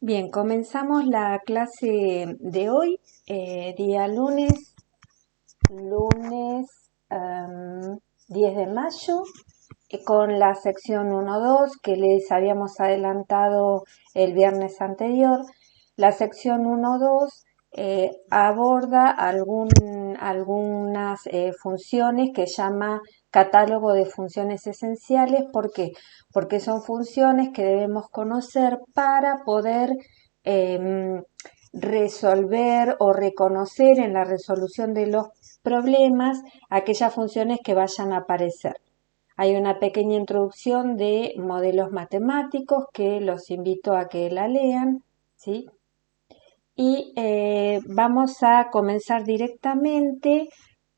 Bien, comenzamos la clase de hoy, día lunes 10 de mayo, con la sección 1-2 que les habíamos adelantado el viernes anterior. La sección 1-2 aborda algunas funciones que llama catálogo de funciones esenciales. ¿Por qué? Porque son funciones que debemos conocer para poder resolver o reconocer en la resolución de los problemas aquellas funciones que vayan a aparecer. Hay una pequeña introducción de modelos matemáticos que los invito a que la lean, ¿sí? Y vamos a comenzar directamente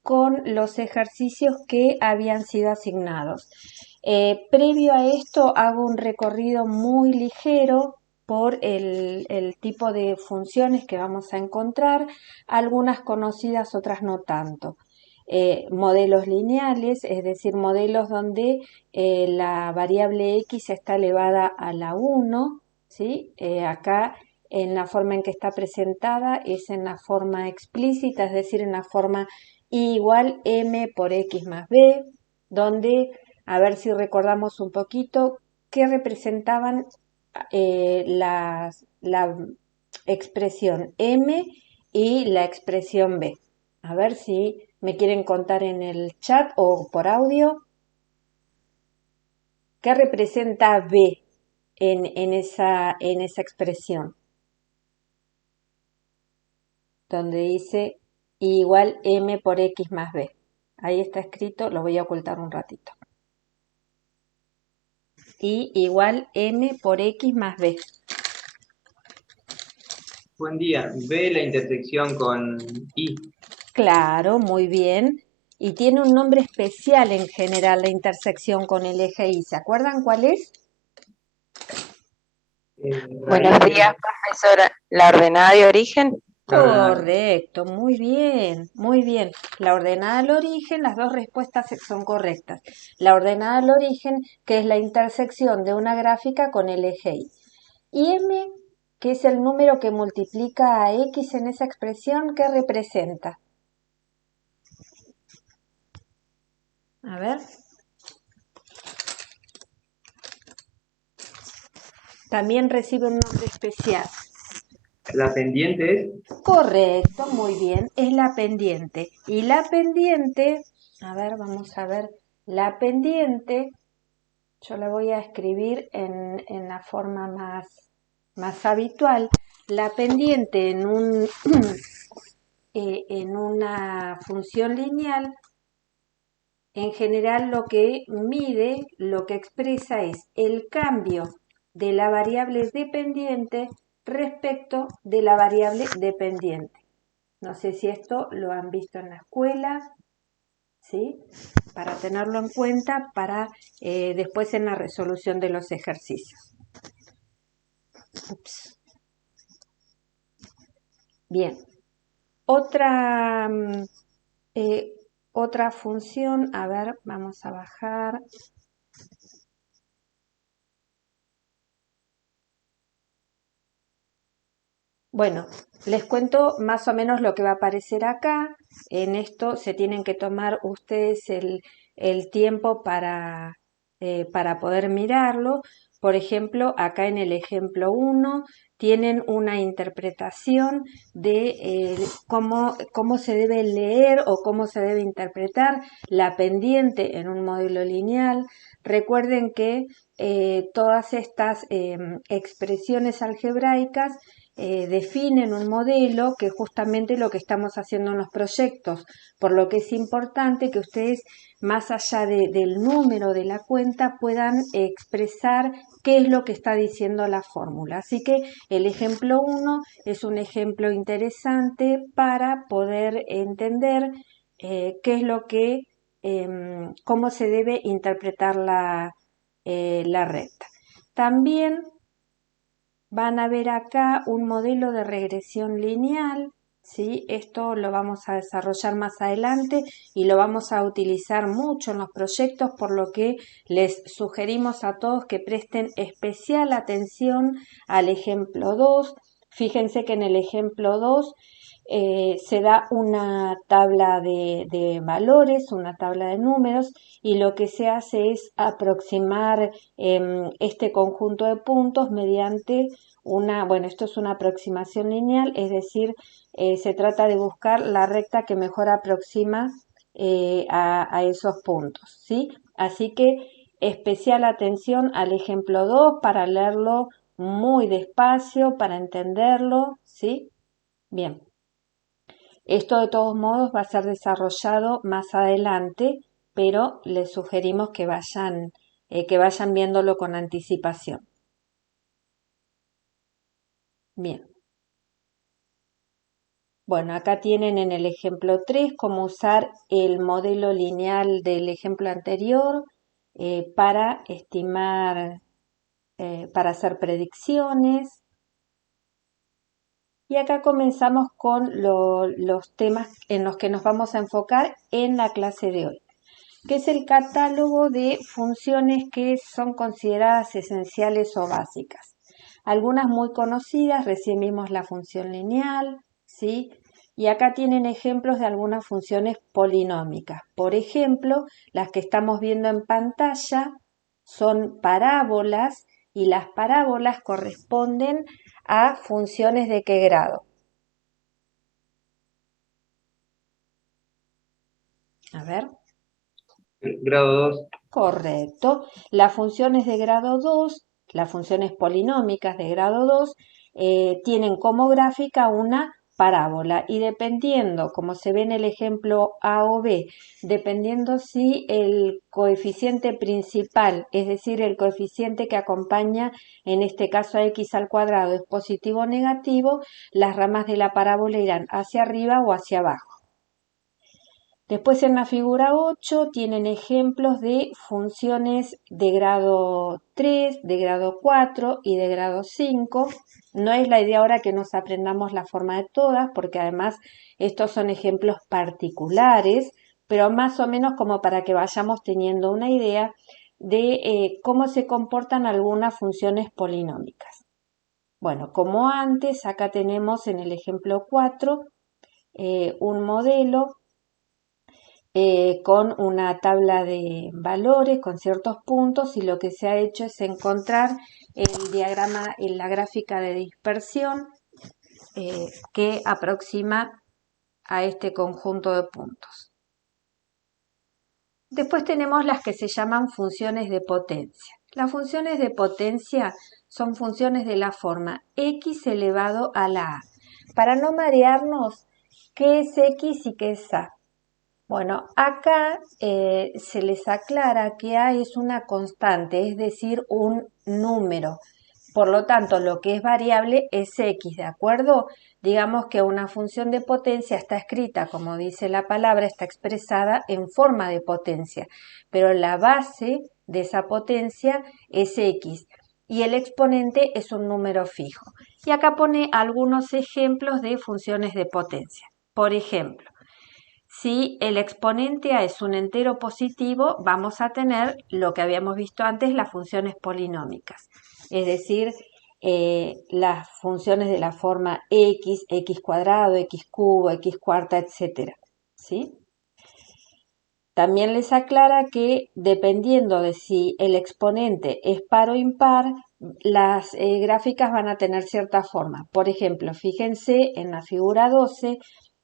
con los ejercicios que habían sido asignados. Previo a esto hago un recorrido muy ligero por el tipo de funciones que vamos a encontrar, algunas conocidas, otras no tanto. Modelos lineales, es decir, modelos donde la variable x está elevada a la 1, ¿sí? Acá en la forma en que está presentada es en la forma explícita, es decir, en la forma y igual m por x más b, donde, a ver si recordamos un poquito, qué representaban la expresión m y la expresión b. A ver si me quieren contar en el chat o por audio. ¿Qué representa b en esa expresión? Donde dice I igual m por x más b. Ahí está escrito, lo voy a ocultar un ratito. I igual m por x más b. Buen día. Ve la intersección con I. Claro, muy bien. Y tiene un nombre especial en general la intersección con el eje Y. ¿Se acuerdan cuál es? Raíz Buenos días, profesora. ¿La ordenada de origen? Correcto, muy bien, muy bien. La ordenada al origen, las dos respuestas son correctas. La ordenada al origen, que es la intersección de una gráfica con el eje Y. Y m, que es el número que multiplica a x en esa expresión, ¿qué representa? A ver. También recibe un nombre especial. La pendiente es Correcto, muy bien, es la pendiente. Y la pendiente, a ver, vamos a ver, la pendiente, yo la voy a escribir en la forma más habitual. La pendiente en una función lineal, en general lo que mide, lo que expresa es el cambio de la variable dependiente respecto de la variable dependiente. No sé si esto lo han visto en la escuela, ¿sí? Para tenerlo en cuenta para después en la resolución de los ejercicios. Ups. Bien. Otra función, a ver, vamos a bajar. Bueno, les cuento más o menos lo que va a aparecer acá. En esto se tienen que tomar ustedes el tiempo para poder mirarlo. Por ejemplo, acá en el ejemplo 1 tienen una interpretación de cómo se debe leer o cómo se debe interpretar la pendiente en un módulo lineal. Recuerden que todas estas expresiones algebraicas definen un modelo que es justamente lo que estamos haciendo en los proyectos, por lo que es importante que ustedes, más allá del número de la cuenta, puedan expresar qué es lo que está diciendo la fórmula. Así que el ejemplo 1 es un ejemplo interesante para poder entender qué es lo que, cómo se debe interpretar la recta. También van a ver acá un modelo de regresión lineal, ¿sí? Esto lo vamos a desarrollar más adelante y lo vamos a utilizar mucho en los proyectos, por lo que les sugerimos a todos que presten especial atención al ejemplo 2. Fíjense que en el ejemplo 2 se da una tabla de valores, una tabla de números, y lo que se hace es aproximar este conjunto de puntos mediante bueno, esto es una aproximación lineal, es decir, se trata de buscar la recta que mejor aproxima a esos puntos, ¿sí? Así que especial atención al ejemplo 2 para leerlo muy despacio, para entenderlo, ¿sí? Bien. Esto de todos modos va a ser desarrollado más adelante, pero les sugerimos que vayan viéndolo con anticipación. Bien. Bueno, acá tienen en el ejemplo 3 cómo usar el modelo lineal del ejemplo anterior para estimar, para hacer predicciones. Y acá comenzamos con los temas en los que nos vamos a enfocar en la clase de hoy, que es el catálogo de funciones que son consideradas esenciales o básicas. Algunas muy conocidas, recién vimos la función lineal, ¿sí? Y acá tienen ejemplos de algunas funciones polinómicas. Por ejemplo, las que estamos viendo en pantalla son parábolas, y las parábolas corresponden a funciones ¿de qué grado? A ver. Grado 2. Correcto. Las funciones de grado 2, las funciones polinómicas de grado 2, tienen como gráfica una parábola, y dependiendo, como se ve en el ejemplo A o B, dependiendo si el coeficiente principal, es decir, el coeficiente que acompaña en este caso a x al cuadrado, es positivo o negativo, las ramas de la parábola irán hacia arriba o hacia abajo. Después en la figura 8 tienen ejemplos de funciones de grado 3, de grado 4 y de grado 5. No es la idea ahora que nos aprendamos la forma de todas, porque además estos son ejemplos particulares, pero más o menos como para que vayamos teniendo una idea de cómo se comportan algunas funciones polinómicas. Bueno, como antes, acá tenemos en el ejemplo 4 un modelo con una tabla de valores, con ciertos puntos, y lo que se ha hecho es encontrar el diagrama en la gráfica de dispersión que aproxima a este conjunto de puntos. Después tenemos las que se llaman funciones de potencia. Las funciones de potencia son funciones de la forma x elevado a la a. Para no marearnos, ¿qué es x y qué es a? Bueno, acá se les aclara que A es una constante, es decir, un número. Por lo tanto, lo que es variable es X, ¿de acuerdo? Digamos que una función de potencia está escrita, como dice la palabra, está expresada en forma de potencia, pero la base de esa potencia es X y el exponente es un número fijo. Y acá pone algunos ejemplos de funciones de potencia. Por ejemplo, si el exponente A es un entero positivo, vamos a tener lo que habíamos visto antes, las funciones polinómicas, es decir, las funciones de la forma x, x cuadrado, x cubo, x cuarta, etc. ¿Sí? También les aclara que dependiendo de si el exponente es par o impar, las gráficas van a tener cierta forma. Por ejemplo, fíjense en la figura 12,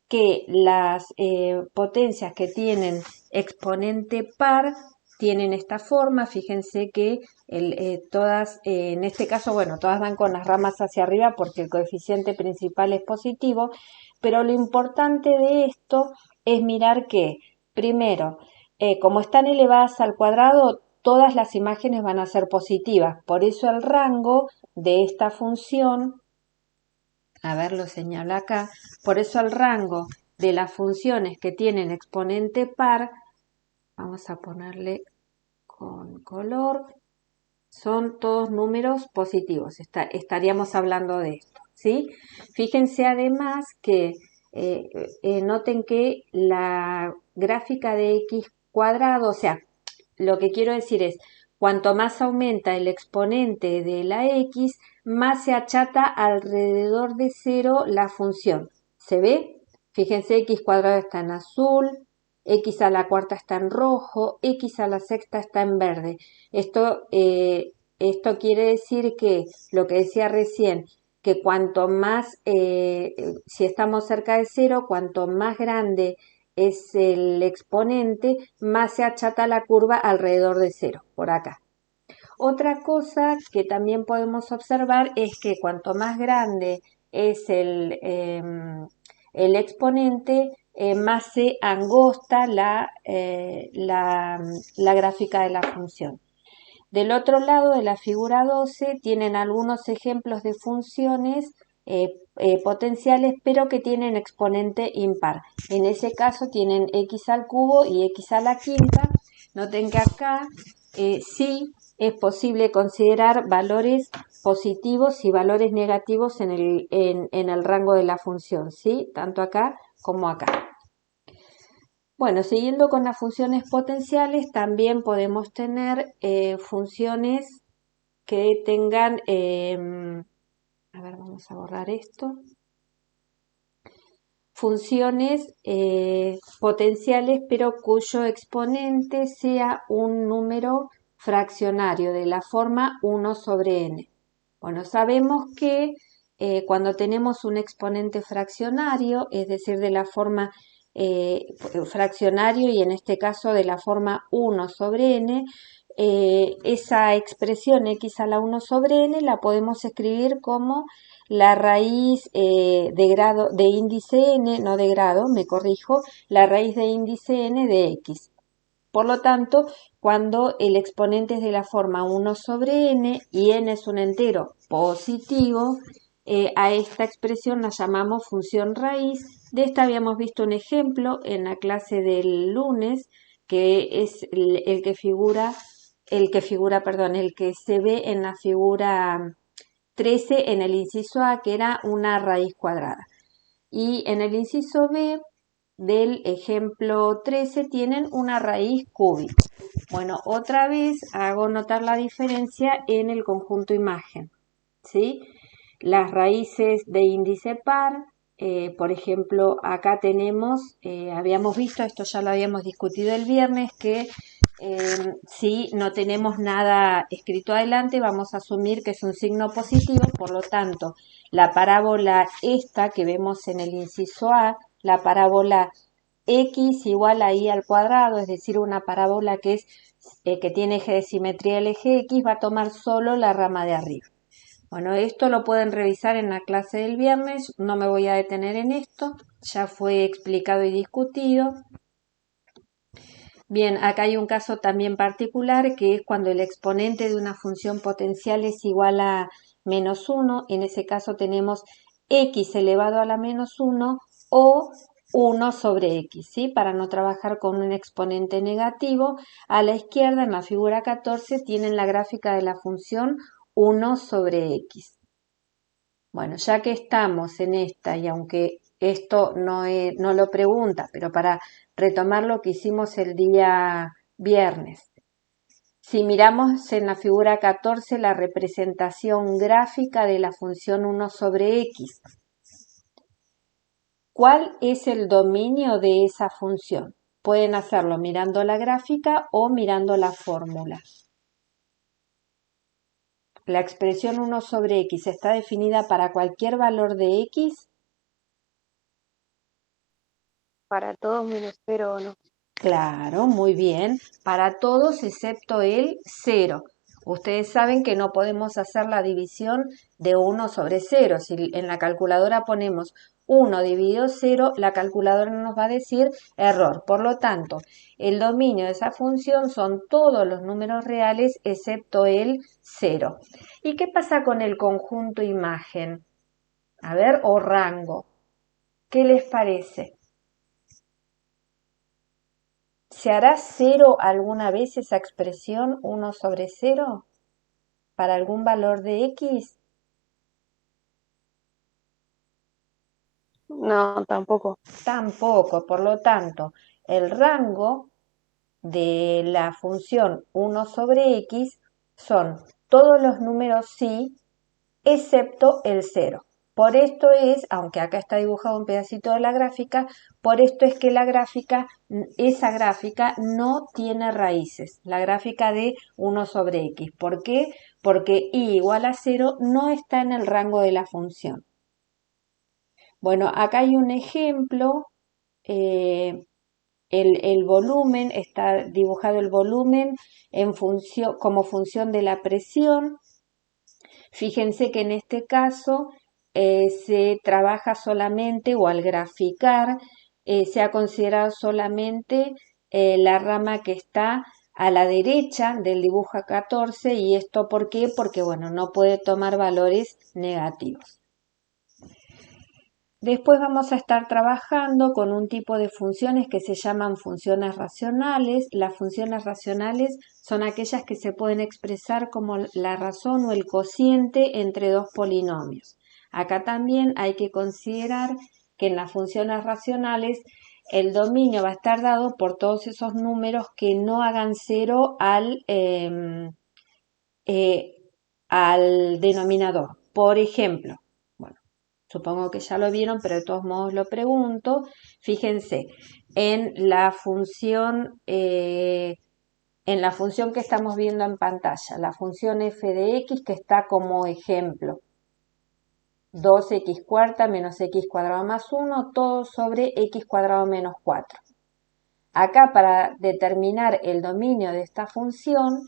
que las potencias que tienen exponente par tienen esta forma. Fíjense que todas, en este caso, bueno, todas van con las ramas hacia arriba porque el coeficiente principal es positivo, pero lo importante de esto es mirar que, primero, como están elevadas al cuadrado, todas las imágenes van a ser positivas. Por eso el rango de esta función, a ver, lo señalo acá, por eso el rango de las funciones que tienen exponente par, vamos a ponerle con color, son todos números positivos. Estaríamos hablando de esto, ¿sí? Fíjense además que noten que la gráfica de x cuadrado, o sea, lo que quiero decir es, cuanto más aumenta el exponente de la x, más se achata alrededor de 0 la función. ¿Se ve? Fíjense, x cuadrado está en azul, x a la cuarta está en rojo, x a la sexta está en verde. Esto quiere decir que, lo que decía recién, que cuanto más, si estamos cerca de 0, cuanto más grande es el exponente, más se achata la curva alrededor de 0, por acá. Otra cosa que también podemos observar es que cuanto más grande es el exponente, más se angosta la gráfica de la función. Del otro lado de la figura 12 tienen algunos ejemplos de funciones potenciales, pero que tienen exponente impar. En ese caso tienen x al cubo y x a la quinta. Noten que acá sí es posible considerar valores positivos y valores negativos en el rango de la función, ¿sí? Tanto acá como acá. Bueno, siguiendo con las funciones potenciales, también podemos tener funciones que tengan, a ver, vamos a borrar esto, funciones potenciales, pero cuyo exponente sea un número fraccionario de la forma 1 sobre n. Bueno, sabemos que cuando tenemos un exponente fraccionario, es decir, de la forma fraccionario y en este caso de la forma 1 sobre n, esa expresión x a la 1 sobre n la podemos escribir como la raíz de índice n, no de grado, me corrijo, la raíz de índice n de x. Por lo tanto, cuando el exponente es de la forma 1 sobre n y n es un entero positivo, a esta expresión la llamamos función raíz. De esta habíamos visto un ejemplo en la clase del lunes, que es el que se ve en la figura 13 en el inciso A, que era una raíz cuadrada. Y en el inciso B del ejemplo 13 tienen una raíz cúbica. Bueno, otra vez hago notar la diferencia en el conjunto imagen, ¿sí? Las raíces de índice par, por ejemplo, acá tenemos, habíamos visto, esto ya lo habíamos discutido el viernes, que si no tenemos nada escrito adelante, vamos a asumir que es un signo positivo, por lo tanto, la parábola esta que vemos en el inciso A, la parábola x igual a y al cuadrado, es decir, una parábola que tiene eje de simetría el eje x, va a tomar solo la rama de arriba. Bueno, esto lo pueden revisar en la clase del viernes, no me voy a detener en esto, ya fue explicado y discutido. Bien, acá hay un caso también particular que es cuando el exponente de una función potencial es igual a menos 1, en ese caso tenemos x elevado a la menos 1 o 1 sobre x, ¿sí? Para no trabajar con un exponente negativo, a la izquierda en la figura 14 tienen la gráfica de la función 1 sobre x. Bueno, ya que estamos en esta y aunque esto no lo pregunta, pero para retomar lo que hicimos el día viernes. Si miramos en la figura 14 la representación gráfica de la función 1 sobre x, ¿cuál es el dominio de esa función? Pueden hacerlo mirando la gráfica o mirando la fórmula. La expresión 1 sobre x está definida para cualquier valor de x. Para todos menos 0 o no. Claro, muy bien. Para todos excepto el 0. Ustedes saben que no podemos hacer la división de 1 sobre 0. Si en la calculadora ponemos 1 dividido 0, la calculadora nos va a decir error. Por lo tanto, el dominio de esa función son todos los números reales excepto el 0. ¿Y qué pasa con el conjunto imagen? A ver, o rango. ¿Qué les parece? ¿Se hará 0 alguna vez esa expresión 1 sobre 0 para algún valor de x? No, tampoco. Tampoco. Por lo tanto, el rango de la función 1 sobre x son todos los números sí, excepto el 0. Por esto es, aunque acá está dibujado un pedacito de la gráfica, por esto es que esa gráfica no tiene raíces, la gráfica de 1 sobre x. ¿Por qué? Porque y igual a 0 no está en el rango de la función. Bueno, acá hay un ejemplo. El volumen, está dibujado el volumen como función de la presión. Fíjense que en este caso se trabaja solamente, o al graficar, se ha considerado solamente la rama que está a la derecha del dibujo 14. ¿Y esto por qué? Porque, bueno, no puede tomar valores negativos. Después vamos a estar trabajando con un tipo de funciones que se llaman funciones racionales. Las funciones racionales son aquellas que se pueden expresar como la razón o el cociente entre dos polinomios. Acá también hay que considerar que en las funciones racionales el dominio va a estar dado por todos esos números que no hagan cero al denominador. Por ejemplo, supongo que ya lo vieron, pero de todos modos lo pregunto. Fíjense, en la función, que estamos viendo en pantalla, la función f de x, que está como ejemplo. 2x cuarta menos x cuadrado más 1, todo sobre x cuadrado menos 4. Acá, para determinar el dominio de esta función,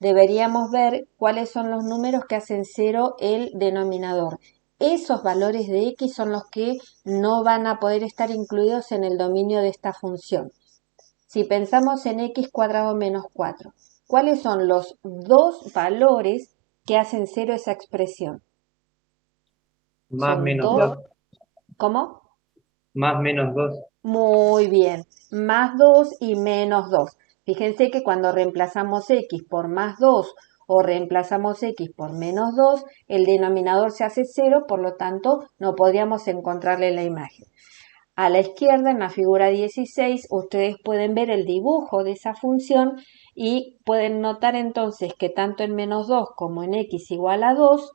deberíamos ver cuáles son los números que hacen cero el denominador. Esos valores de x son los que no van a poder estar incluidos en el dominio de esta función. Si pensamos en x cuadrado menos 4, ¿cuáles son los dos valores que hacen cero esa expresión? Más Son menos dos. 2. ¿Cómo? Más menos 2. Muy bien, más 2 y menos 2. Fíjense que cuando reemplazamos x por más 2 o reemplazamos x por menos 2, el denominador se hace 0, por lo tanto no podríamos encontrarle la imagen. A la izquierda, en la figura 16, ustedes pueden ver el dibujo de esa función y pueden notar entonces que tanto en menos 2 como en x igual a 2,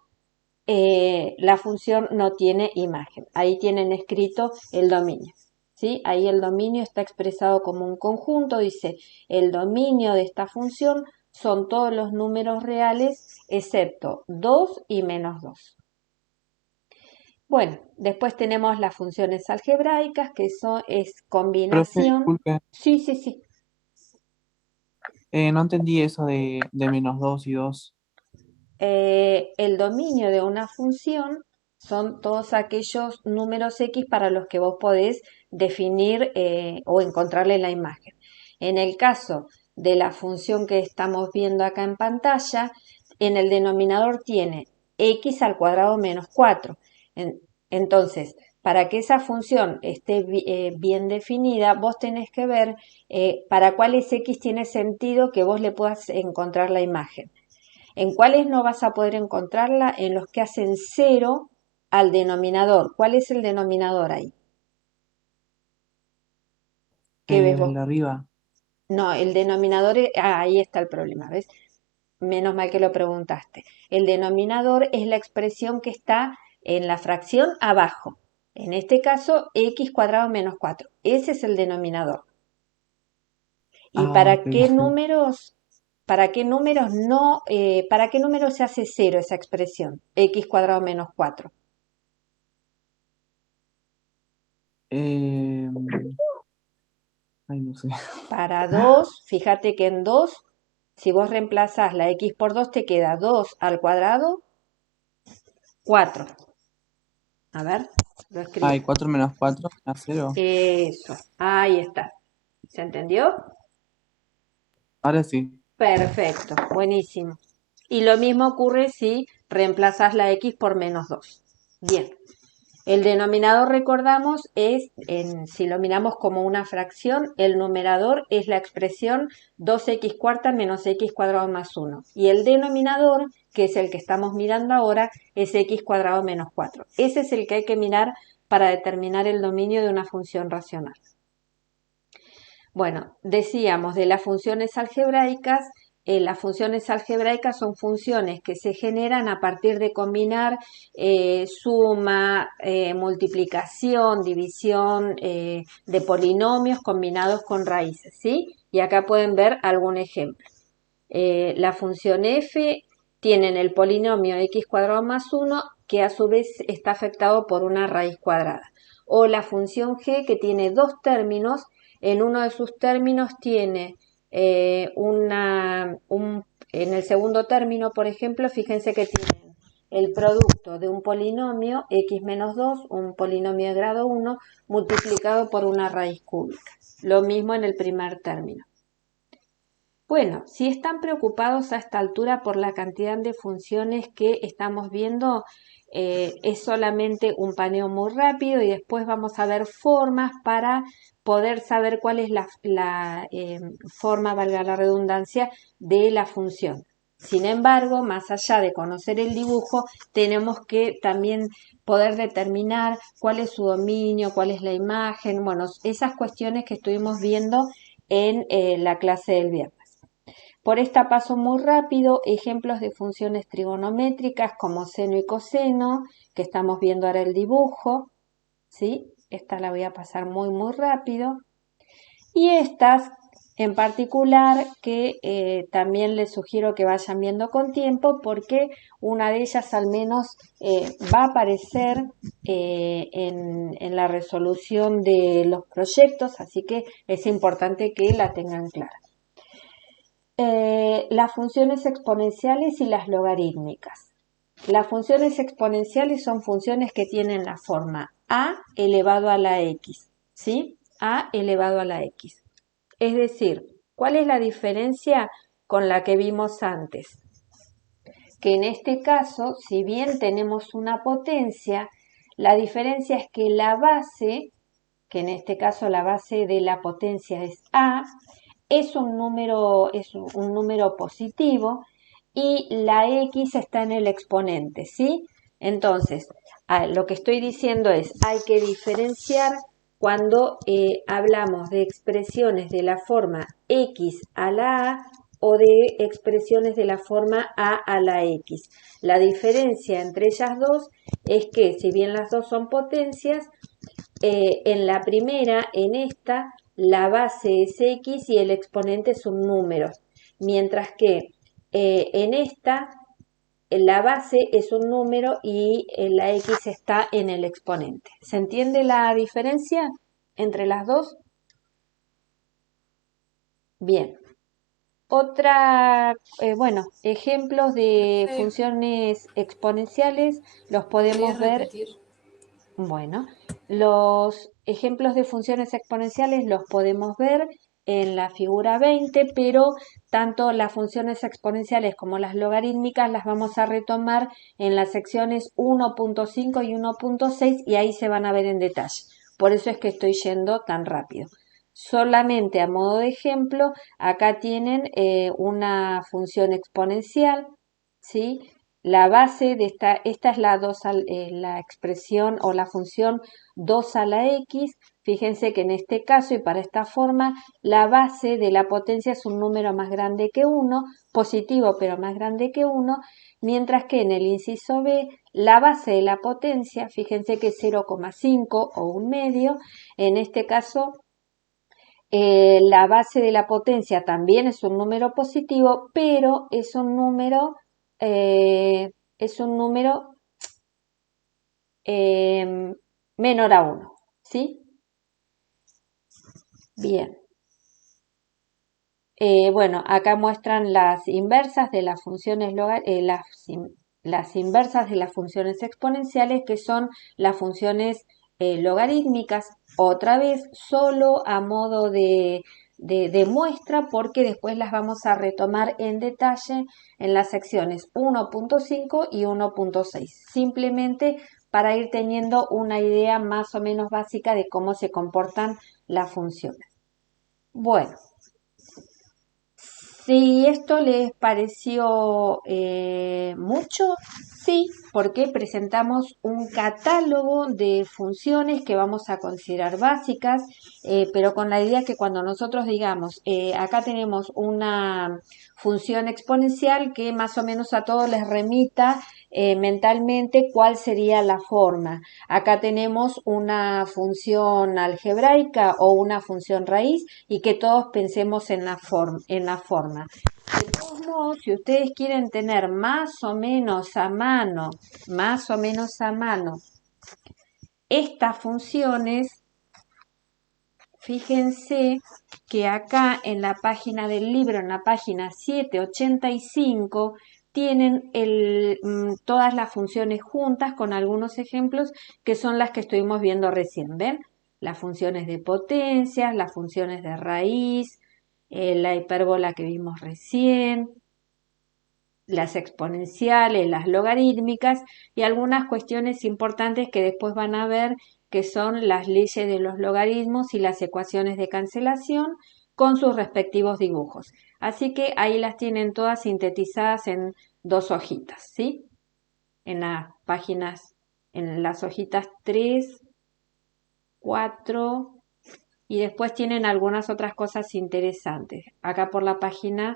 la función no tiene imagen. Ahí tienen escrito el dominio. ¿Sí? Ahí el dominio está expresado como un conjunto. Dice, el dominio de esta función son todos los números reales excepto 2 y menos 2. Bueno, después tenemos las funciones algebraicas, que eso es Profe, combinación. disculpe, Sí, sí, sí. no entendí eso de menos 2 y 2. El dominio de una función son todos aquellos números x para los que vos podés definir o encontrarle la imagen. En el caso de la función que estamos viendo acá en pantalla, en el denominador tiene x al cuadrado menos 4. Entonces, para que esa función esté bien definida, vos tenés que ver para cuáles x tiene sentido que vos le puedas encontrar la imagen. ¿En cuáles no vas a poder encontrarla? En los que hacen 0 al denominador. ¿Cuál es el denominador ahí? ¿Qué ves El vos? de arriba. No, el denominador, ahí está el problema, ¿ves? Menos mal que lo preguntaste. El denominador es la expresión que está en la fracción abajo. En este caso, x cuadrado menos 4. Ese es el denominador. ¿Y Ah, ok. para qué números no, para qué número se hace 0 esa expresión? X cuadrado menos 4. Eh, ay, no sé. Para 2, fíjate que en 2, si vos reemplazás la x por 2, te queda 2 al cuadrado, 4. A ver, lo Ay, escribo. 4 menos 4 a 0. Eso, ahí está. ¿Se entendió? Ahora sí. Perfecto, buenísimo. Y lo mismo ocurre si reemplazas la x por menos 2. Bien. El denominador, recordamos, si lo miramos como una fracción, el numerador es la expresión 2x cuarta menos x cuadrado más 1. Y el denominador, que es el que estamos mirando ahora, es x cuadrado menos 4. Ese es el que hay que mirar para determinar el dominio de una función racional. Bueno, decíamos de las funciones algebraicas. Las funciones algebraicas son funciones que se generan a partir de combinar suma, multiplicación, división de polinomios combinados con raíces, ¿sí? Y acá pueden ver algún ejemplo. La función f tiene el polinomio x² más 1 que a su vez está afectado por una raíz cuadrada. O la función g que tiene dos términos. En uno de sus términos tiene en el segundo término, por ejemplo, fíjense que tienen el producto de un polinomio x menos 2, un polinomio de grado 1, multiplicado por una raíz cúbica. Lo mismo en el primer término. Bueno, si están preocupados a esta altura por la cantidad de funciones que estamos viendo, es solamente un paneo muy rápido y después vamos a ver formas para poder saber cuál es la forma, valga la redundancia, de la función. Sin embargo, más allá de conocer el dibujo, tenemos que también poder determinar cuál es su dominio, cuál es la imagen, bueno, esas cuestiones que estuvimos viendo en la clase del viernes. Por esta paso muy rápido ejemplos de funciones trigonométricas como seno y coseno, que estamos viendo ahora el dibujo, ¿sí? Esta la voy a pasar muy rápido. Y estas en particular que también les sugiero que vayan viendo con tiempo porque una de ellas al menos va a aparecer en la resolución de los proyectos, así que es importante que la tengan clara. Las funciones exponenciales y las logarítmicas. Las funciones exponenciales son funciones que tienen la forma a elevado a la x, ¿sí? A elevado a la x. Es decir, ¿cuál es la diferencia con la que vimos antes? Que en este caso, si bien tenemos una potencia, la diferencia es que la base, que en este caso la base de la potencia es a, es un número positivo y la x está en el exponente, ¿sí? Entonces, lo que estoy diciendo es, hay que diferenciar cuando hablamos de expresiones de la forma x a la a o de expresiones de la forma a la x. La diferencia entre ellas dos es que, si bien las dos son potencias, en la primera, en esta, la base es x y el exponente es un número, mientras que en esta la base es un número y la x está en el exponente. ¿Se entiende la diferencia entre las dos? Bien. Bueno, ejemplos de funciones exponenciales los podemos ver. Bueno, los ejemplos de funciones exponenciales los podemos ver en la figura 20, pero tanto las funciones exponenciales como las logarítmicas las vamos a retomar en las secciones 1.5 y 1.6 y ahí se van a ver en detalle. Por eso es que estoy yendo tan rápido. Solamente a modo de ejemplo, acá tienen una función exponencial, ¿sí? La base de esta es la expresión o la función 2 a la x. Fíjense que en este caso y para esta forma, la base de la potencia es un número más grande que 1, positivo pero más grande que 1, mientras que en el inciso B, la base de la potencia, fíjense que es 0,5 o un medio, en este caso la base de la potencia también es un número positivo, pero es un número menor a 1, ¿sí? Bien. Bueno, acá muestran las inversas de las funciones las inversas de las funciones exponenciales, que son las funciones logarítmicas, otra vez solo a modo de muestra, porque después las vamos a retomar en detalle en las secciones 1.5 y 1.6, simplemente para ir teniendo una idea más o menos básica de cómo se comportan las funciones. Bueno, si esto les pareció mucho, Sí, porque presentamos un catálogo de funciones que vamos a considerar básicas, pero con la idea que cuando nosotros digamos, acá tenemos una función exponencial que más o menos a todos les remita mentalmente cuál sería la forma. Acá tenemos una función algebraica o una función raíz y que todos pensemos en la forma. De todos modos, si ustedes quieren tener más o menos a mano estas funciones, fíjense que acá en la página del libro, en la página 785, tienen todas las funciones juntas con algunos ejemplos que son las que estuvimos viendo recién, ¿ven? Las funciones de potencia, las funciones de raíz, la hipérbola que vimos recién, las exponenciales, las logarítmicas y algunas cuestiones importantes que después van a ver que son las leyes de los logaritmos y las ecuaciones de cancelación con sus respectivos dibujos. Así que ahí las tienen todas sintetizadas en 2 hojitas, ¿sí? En las páginas, en las hojitas 3, 4 y después tienen algunas otras cosas interesantes. Acá por la página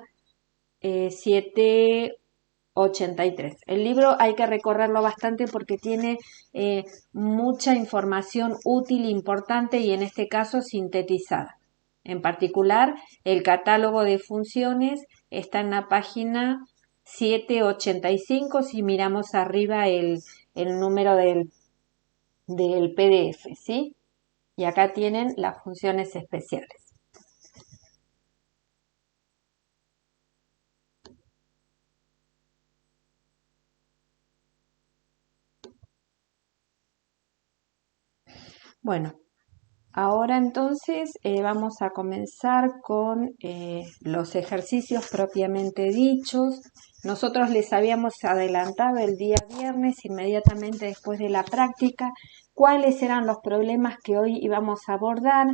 783. El libro hay que recorrerlo bastante porque tiene mucha información útil, importante y en este caso sintetizada. En particular, el catálogo de funciones está en la página 785 si miramos arriba el número del PDF, ¿sí? Y acá tienen las funciones especiales. Bueno, ahora entonces vamos a comenzar con los ejercicios propiamente dichos. Nosotros les habíamos adelantado el día viernes, inmediatamente después de la práctica, cuáles eran los problemas que hoy íbamos a abordar.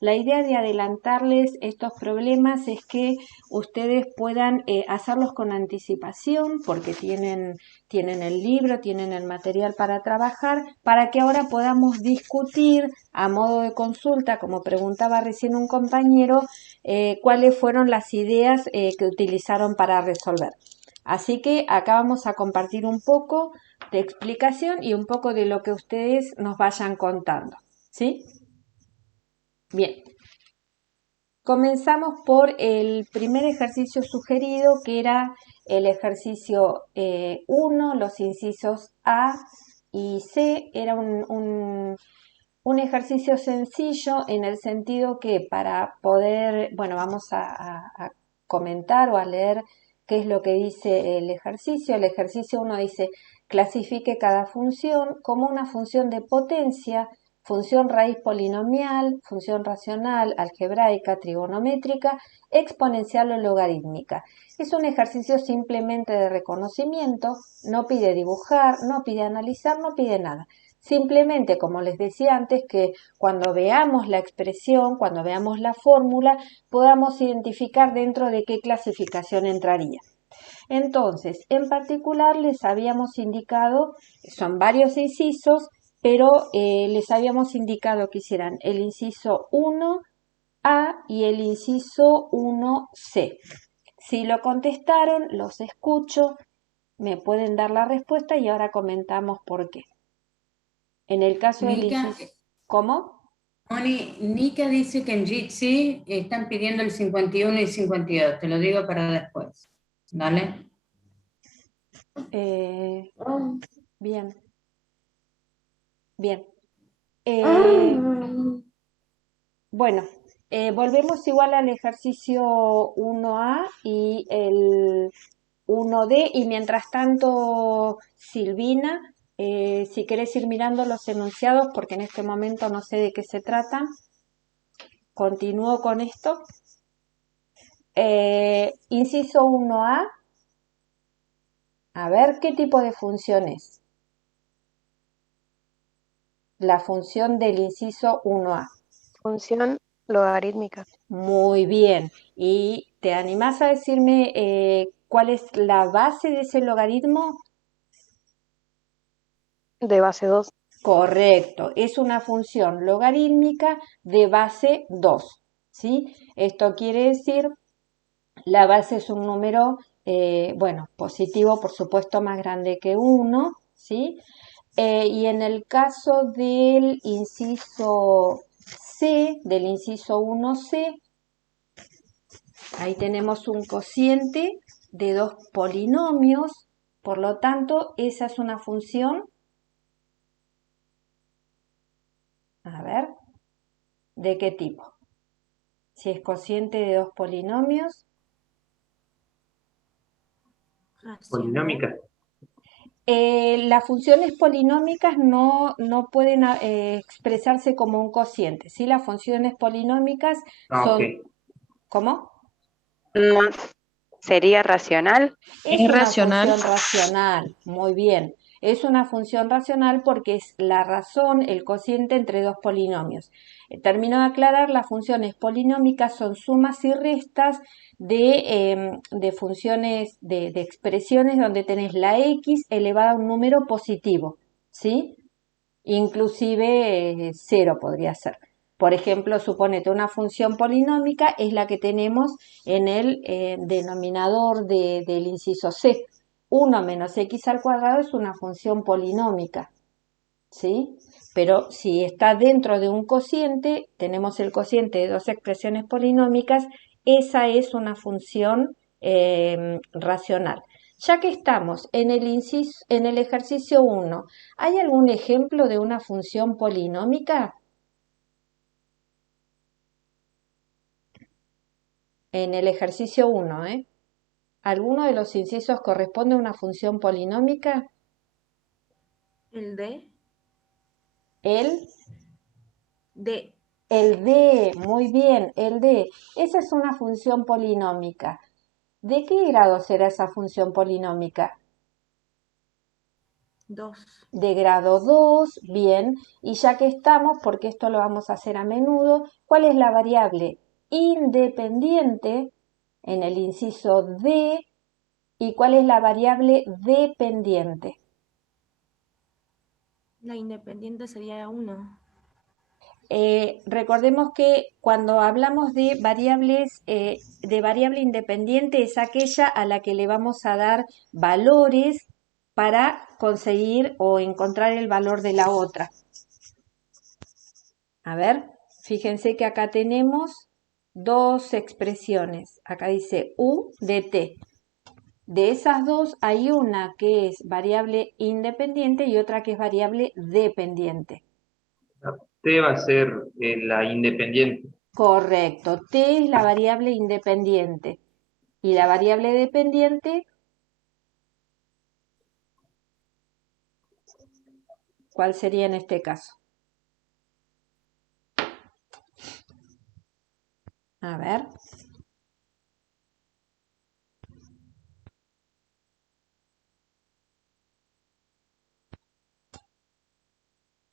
La idea de adelantarles estos problemas es que ustedes puedan hacerlos con anticipación, porque tienen el libro, tienen el material para trabajar, para que ahora podamos discutir a modo de consulta, como preguntaba recién un compañero, cuáles fueron las ideas que utilizaron para resolver. Así que acá vamos a compartir un poco de explicación y un poco de lo que ustedes nos vayan contando, ¿sí? Bien. Comenzamos por el primer ejercicio sugerido, que era el ejercicio 1, los incisos A y C. Era un ejercicio sencillo en el sentido que para poder, bueno, vamos a comentar o a leer qué es lo que dice el ejercicio. El ejercicio 1 dice, clasifique cada función como una función de potencia, función raíz polinomial, función racional, algebraica, trigonométrica, exponencial o logarítmica. Es un ejercicio simplemente de reconocimiento, no pide dibujar, no pide analizar, no pide nada. Simplemente, como les decía antes, que cuando veamos la expresión, cuando veamos la fórmula, podamos identificar dentro de qué clasificación entraría. Entonces, en particular les habíamos indicado, son varios incisos, pero les habíamos indicado que hicieran el inciso 1A y el inciso 1C. Si lo contestaron, los escucho, me pueden dar la respuesta y ahora comentamos por qué. En el caso del inciso... ¿Cómo? Moni, Nika dice que en Jitsi están pidiendo el 51 y 52. Te lo digo para después. ¿Dale? Bien. Bien. Bueno, volvemos igual al ejercicio 1A y el 1D. Y mientras tanto, Silvina, si querés ir mirando los enunciados, porque en este momento no sé de qué se tratan. Continúo con esto. Inciso 1A. A ver, ¿qué tipo de función es? La función del inciso 1A. Función logarítmica. Muy bien. ¿Y te animás a decirme cuál es la base de ese logaritmo? De base 2. Correcto, es una función logarítmica de base 2, ¿sí? Esto quiere decir, la base es un número, bueno, positivo, por supuesto, más grande que 1, ¿sí? Y en el caso del inciso C, del inciso 1C, ahí tenemos un cociente de dos polinomios, por lo tanto, esa es una función, a ver, ¿de qué tipo? Si es cociente de dos polinomios. Polinómica. Las funciones polinómicas no pueden expresarse como un cociente, ¿sí? Las funciones polinómicas Ah, son... ok. ¿Cómo? No, ¿sería racional? Es Es una racional. función racional, muy bien. Es una función racional porque es la razón, el cociente entre dos polinomios. Termino de aclarar, las funciones polinómicas son sumas y restas de funciones, de expresiones donde tenés la x elevada a un número positivo, ¿sí? Inclusive 0 podría ser. Por ejemplo, suponete una función polinómica es la que tenemos en el denominador del inciso C. 1 menos x al cuadrado es una función polinómica, ¿sí? Pero si está dentro de un cociente, tenemos el cociente de dos expresiones polinómicas, esa es una función racional. Ya que estamos en el ejercicio 1, ¿hay algún ejemplo de una función polinómica? En el ejercicio 1, ¿eh? ¿Alguno de los incisos corresponde a una función polinómica? El D. El D. El D, muy bien, el D. Esa es una función polinómica. ¿De qué grado será esa función polinómica? 2. De grado 2, bien. Y ya que estamos, porque esto lo vamos a hacer a menudo, ¿cuál es la variable independiente en el inciso D y cuál es la variable dependiente? La independiente sería 1. Recordemos que cuando hablamos de variables, de variable independiente es aquella a la que le vamos a dar valores para conseguir o encontrar el valor de la otra. A ver, fíjense que acá tenemos dos expresiones. Acá dice U de T. De esas dos hay una que es variable independiente y otra que es variable dependiente. T va a ser la independiente. Correcto, T es la variable independiente. Y la variable dependiente, ¿cuál sería en este caso? A ver.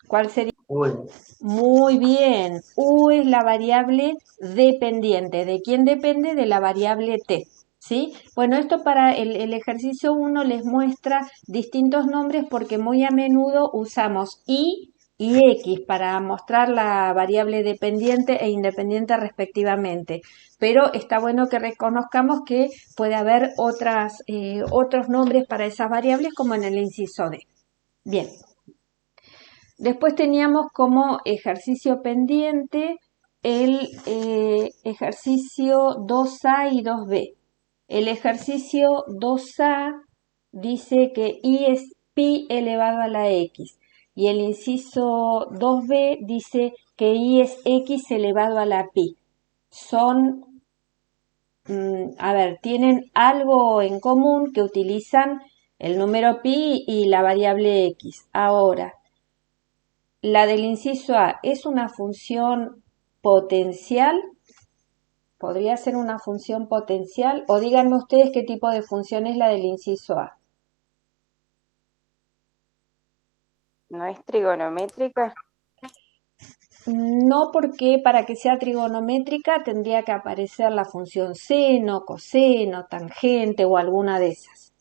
¿Cuál sería? Bueno, Muy bien, U es la variable dependiente. ¿De quién depende? De la variable T. ¿Sí? Bueno, esto para el ejercicio 1 les muestra distintos nombres porque muy a menudo usamos Y y X para mostrar la variable dependiente e independiente respectivamente. Pero está bueno que reconozcamos que puede haber otros nombres para esas variables como en el inciso D. Bien. Después teníamos como ejercicio pendiente el ejercicio 2A y 2B. El ejercicio 2A dice que I es pi elevado a la X y el inciso 2B dice que I es X elevado a la pi. Son, a ver, tienen algo en común que utilizan el número pi y la variable X. Ahora, la del inciso A es una función potencial. ¿Podría ser una función potencial? O díganme ustedes qué tipo de función es la del inciso A. ¿No es trigonométrica? No, porque para que sea trigonométrica tendría que aparecer la función seno, coseno, tangente o alguna de esas.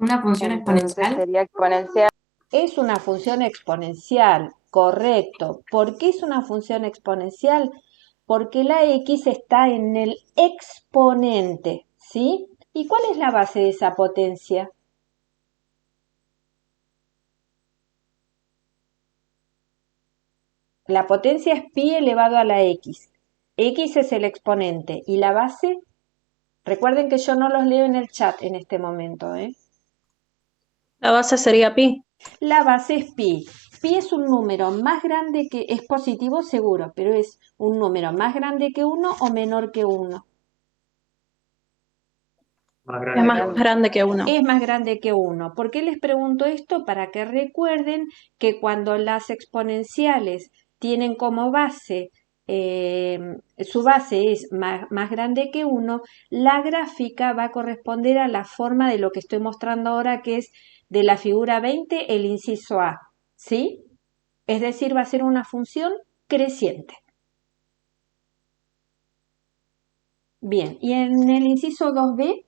Una función Entonces exponencial. sería exponencial. Es una función exponencial, correcto. ¿Por qué es una función exponencial? Porque la x está en el exponente, ¿sí? ¿Y cuál es la base de esa potencia? La potencia es pi elevado a la x. X es el exponente. ¿Y la base? Recuerden que yo no los leo en el chat en este momento, ¿eh? La base sería pi. La base es pi. Pi es un número más grande que, es positivo seguro, pero es un número más grande que 1 o menor que 1. Más Es grande que más uno. grande que 1. Es más grande que 1. ¿Por qué les pregunto esto? Para que recuerden que cuando las exponenciales tienen como base, su base es más grande que 1, la gráfica va a corresponder a la forma de lo que estoy mostrando ahora, que es de la figura 20, el inciso A, ¿sí? Es decir, va a ser una función creciente. Bien, y en el inciso 2b,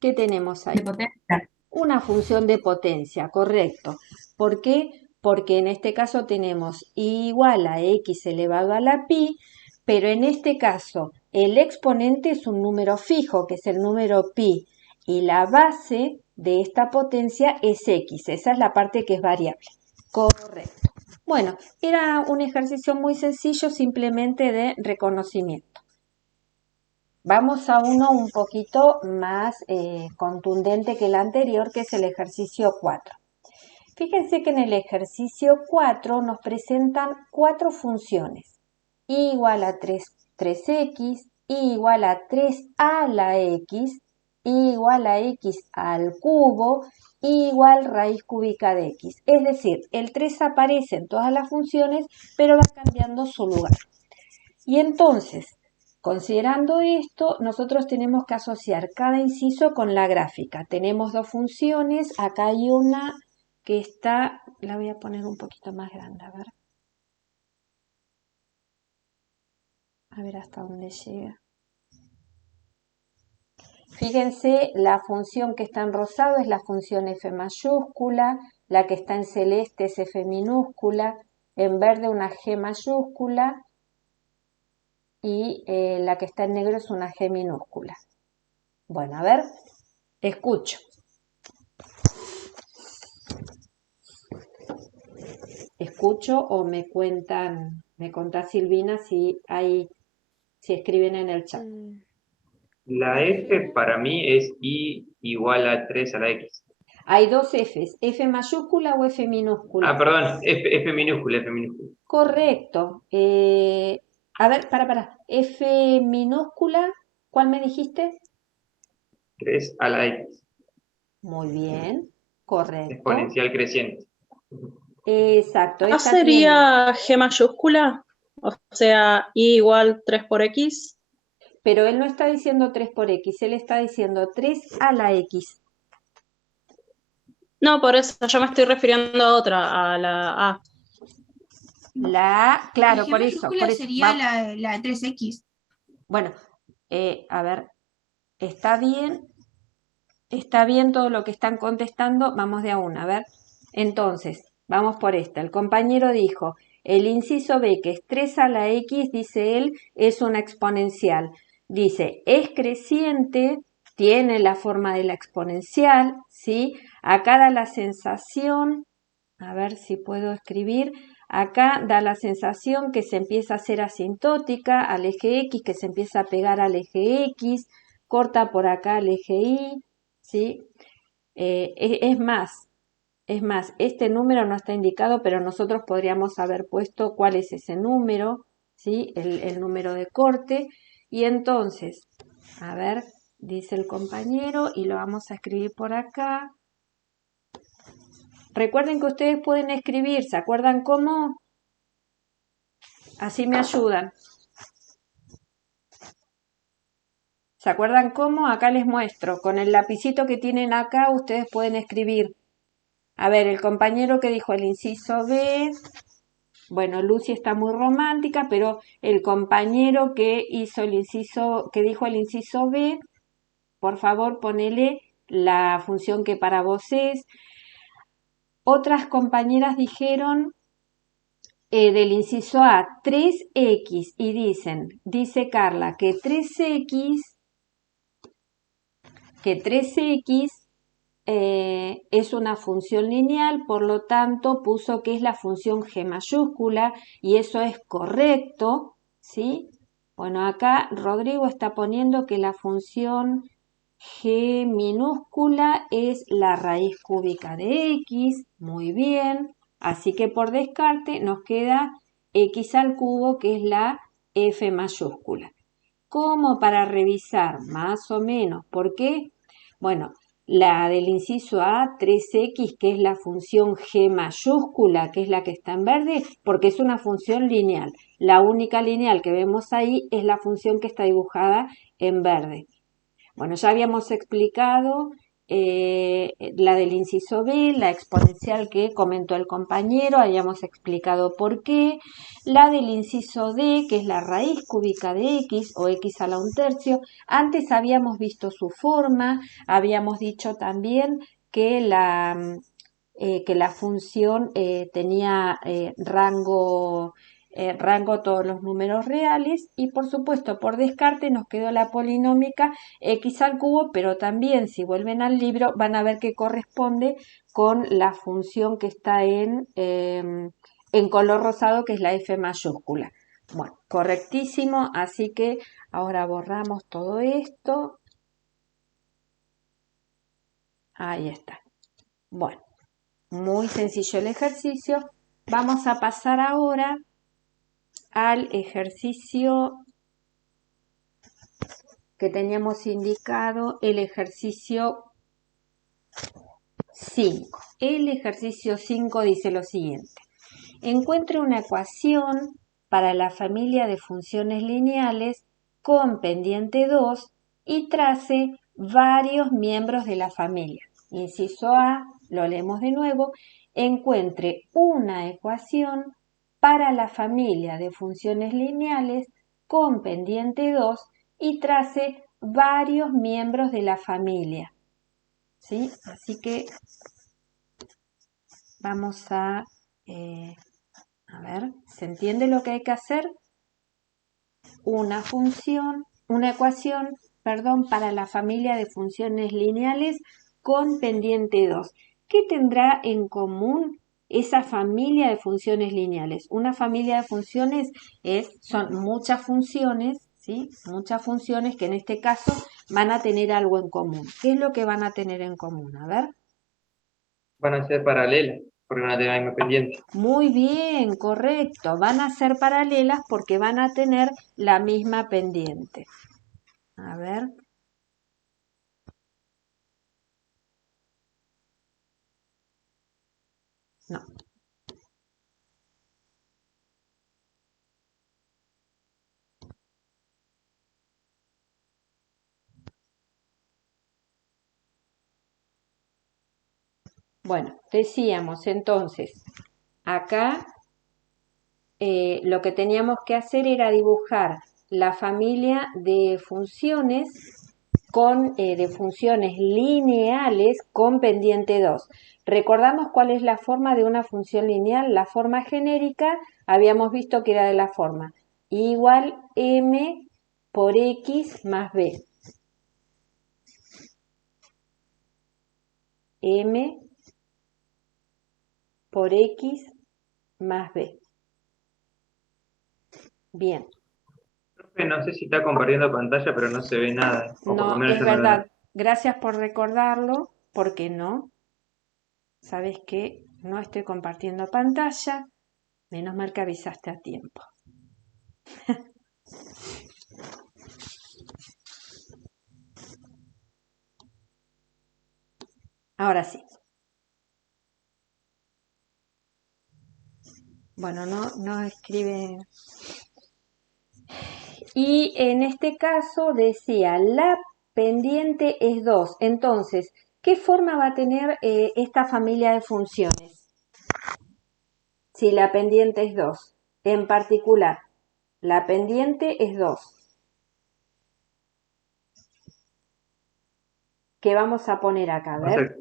¿qué tenemos ahí? De potencia. Una función de potencia, correcto. ¿Por qué? Porque en este caso tenemos igual a x elevado a la pi, pero en este caso el exponente es un número fijo, que es el número pi, y la base de esta potencia es x. Esa es la parte que es variable. Correcto. Bueno, era un ejercicio muy sencillo, simplemente de reconocimiento. Vamos a uno un poquito más contundente que el anterior, que es el ejercicio 4. Fíjense que en el ejercicio 4 nos presentan 4 funciones. Y igual a 3x, y igual a 3 a la x, y igual a x al cubo, y igual raíz cúbica de x. Es decir, el 3 aparece en todas las funciones, pero va cambiando su lugar. Y entonces, considerando esto, nosotros tenemos que asociar cada inciso con la gráfica. Tenemos dos funciones, acá hay una que está, la voy a poner un poquito más grande, a ver hasta dónde llega. Fíjense, la función que está en rosado es la función f mayúscula, la que está en celeste es f minúscula, en verde una g mayúscula, y la que está en negro es una G minúscula. Bueno, a ver, escucho. Escucho o me cuenta Silvina si escriben en el chat. La F para mí es I igual a 3 a la X. Hay dos Fs, F mayúscula o F minúscula. Ah, perdón, F minúscula, F minúscula. Correcto. A ver, para. F minúscula, ¿cuál me dijiste? 3 a la X. Muy bien, correcto. Exponencial creciente. Exacto. ¿Ah, esta tiene- sería G mayúscula? O sea, I igual 3 por X. Pero él no está diciendo 3 por X, él está diciendo 3 a la X. No, por eso yo me estoy refiriendo a otra, a la A. La A, claro, G por eso. mayúscula sería Va- la 3x. Bueno, a ver, está bien todo lo que están contestando, vamos de a una, a ver. Entonces, vamos por esta. El compañero dijo, el inciso B, que es 3 a la X, dice él, es una exponencial. Dice, es creciente, tiene la forma de la exponencial, ¿sí? Acá da la sensación, a ver si puedo escribir, acá da la sensación que se empieza a hacer asintótica al eje X, que se empieza a pegar al eje X, corta por acá al eje Y, ¿sí? Es más, este número no está indicado, pero nosotros podríamos haber puesto cuál es ese número, ¿sí? El número de corte. Y entonces, a ver, dice el compañero, y lo vamos a escribir por acá. Recuerden que ustedes pueden escribir, ¿se acuerdan cómo? Así me ayudan. ¿Se acuerdan cómo? Acá les muestro. Con el lapicito que tienen acá, ustedes pueden escribir. A ver, el compañero que dijo el inciso B. Bueno, Lucy está muy romántica, pero el compañero que hizo el inciso, que dijo el inciso B, por favor ponele la función que para vos es. Otras compañeras dijeron del inciso A 3x y dice Carla que 3x es una función lineal, por lo tanto puso que es la función G mayúscula y eso es correcto, ¿sí? Bueno, acá Rodrigo está poniendo que la función G minúscula es la raíz cúbica de X, muy bien, así que por descarte nos queda X al cubo, que es la F mayúscula. Como para revisar más o menos, ¿por qué? Bueno, la del inciso A, 3x, que es la función G mayúscula, que es la que está en verde, porque es una función lineal. La única lineal que vemos ahí es la función que está dibujada en verde. Bueno, ya habíamos explicado la del inciso B, la exponencial que comentó el compañero, habíamos explicado por qué. La del inciso D, que es la raíz cúbica de X o X a la 1/3. Antes habíamos visto su forma, habíamos dicho también que la función tenía rango todos los números reales y por supuesto por descarte nos quedó la polinómica x al cubo, pero también si vuelven al libro van a ver que corresponde con la función que está en color rosado, que es la f mayúscula. Bueno, correctísimo, así que ahora borramos todo esto. Ahí está. Bueno, muy sencillo el ejercicio. Vamos a pasar ahora al ejercicio que teníamos indicado, el ejercicio 5. El ejercicio 5 dice lo siguiente. Encuentre una ecuación para la familia de funciones lineales con pendiente 2 y trace varios miembros de la familia. Inciso A, lo leemos de nuevo. Encuentre una ecuación para la familia de funciones lineales con pendiente 2 y trace varios miembros de la familia. ¿Sí? Así que vamos a ver, ¿se entiende lo que hay que hacer? Una ecuación, para la familia de funciones lineales con pendiente 2. ¿Qué tendrá en común esa familia de funciones lineales? Una familia de funciones son muchas funciones, ¿sí? Muchas funciones que en este caso van a tener algo en común. ¿Qué es lo que van a tener en común? A ver. Van a ser paralelas, porque van a tener la misma pendiente. Muy bien, correcto. Van a ser paralelas porque van a tener la misma pendiente. A ver. No. Bueno, decíamos entonces, acá lo que teníamos que hacer era dibujar la familia de funciones de funciones lineales con pendiente 2. ¿Recordamos cuál es la forma de una función lineal? La forma genérica habíamos visto que era de la forma y igual m por x más b. M por x más b. Bien. No sé si está compartiendo pantalla, pero no se ve nada. O por lo No, menos es yo no veo verdad. nada. Gracias por recordarlo, porque no. Sabes que no estoy compartiendo pantalla. Menos mal que avisaste a tiempo. Ahora sí. Bueno, no escribe. Y en este caso decía, la pendiente es 2. Entonces, ¿qué forma va a tener esta familia de funciones? Si la pendiente es 2. En particular, la pendiente es 2. ¿Qué vamos a poner acá? A ver.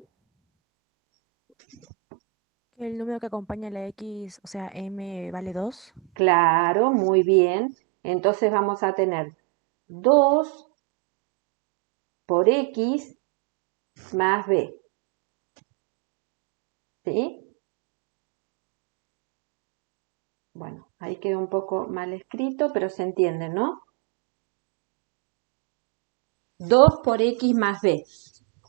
El número que acompaña a la X, o sea, M vale 2. Claro, muy bien. Entonces vamos a tener 2 por X más B. ¿Sí? Bueno, ahí quedó un poco mal escrito, pero se entiende, ¿no? 2 por X más B.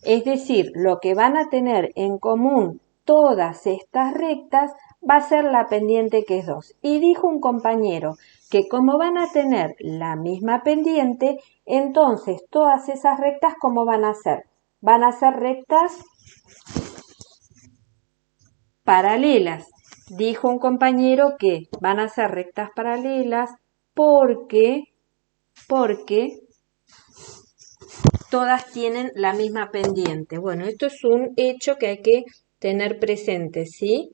Es decir, lo que van a tener en común todas estas rectas va a ser la pendiente que es 2. Y dijo un compañero que como van a tener la misma pendiente, entonces todas esas rectas, ¿cómo van a ser? Van a ser rectas paralelas. Dijo un compañero que van a ser rectas paralelas porque todas tienen la misma pendiente. Bueno, esto es un hecho que hay que tener presente, ¿sí?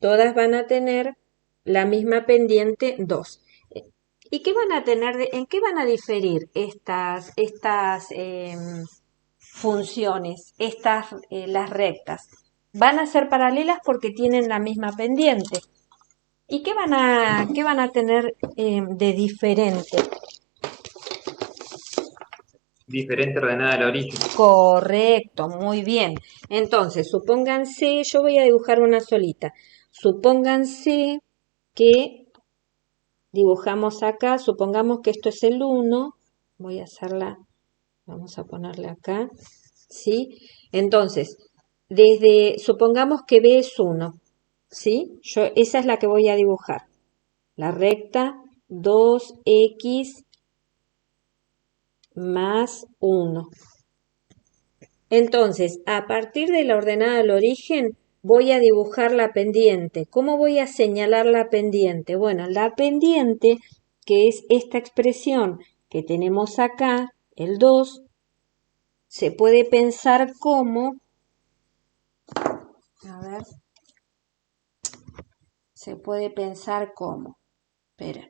Todas van a tener la misma pendiente 2. ¿Y qué van a tener? ¿En qué van a diferir estas funciones, las rectas? Van a ser paralelas porque tienen la misma pendiente. ¿Y qué van a tener de diferente? Diferente ordenada al origen. Correcto, muy bien. Entonces, supónganse, yo voy a dibujar una solita. Supónganse que dibujamos acá, supongamos que esto es el 1. Voy a hacerla, vamos a ponerle acá, ¿sí? Entonces, supongamos que B es 1, ¿sí? Esa es la que voy a dibujar. La recta 2x más 1. Entonces, a partir de la ordenada del origen, voy a dibujar la pendiente. ¿Cómo voy a señalar la pendiente? Bueno, la pendiente, que es esta expresión que tenemos acá, el 2, se puede pensar como, a ver, se puede pensar como, espera.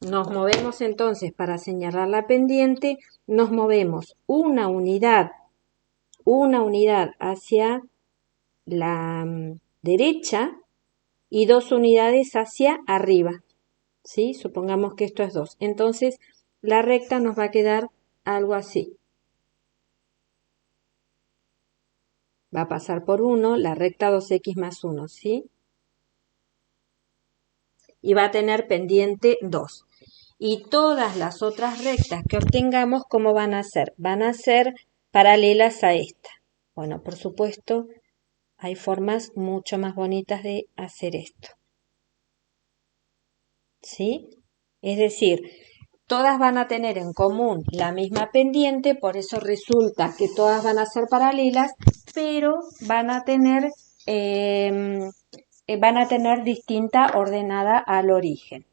Nos movemos entonces para señalar la pendiente, nos movemos una unidad hacia la derecha y 2 unidades hacia arriba, ¿sí? Supongamos que esto es 2. Entonces, la recta nos va a quedar algo así. Va a pasar por 1, la recta 2x más 1, ¿sí? Y va a tener pendiente 2. Y todas las otras rectas que obtengamos, ¿cómo van a ser? Van a ser paralelas a esta. Bueno, por supuesto, hay formas mucho más bonitas de hacer esto. ¿Sí? Es decir, todas van a tener en común la misma pendiente, por eso resulta que todas van a ser paralelas, pero van a tener distinta ordenada al origen.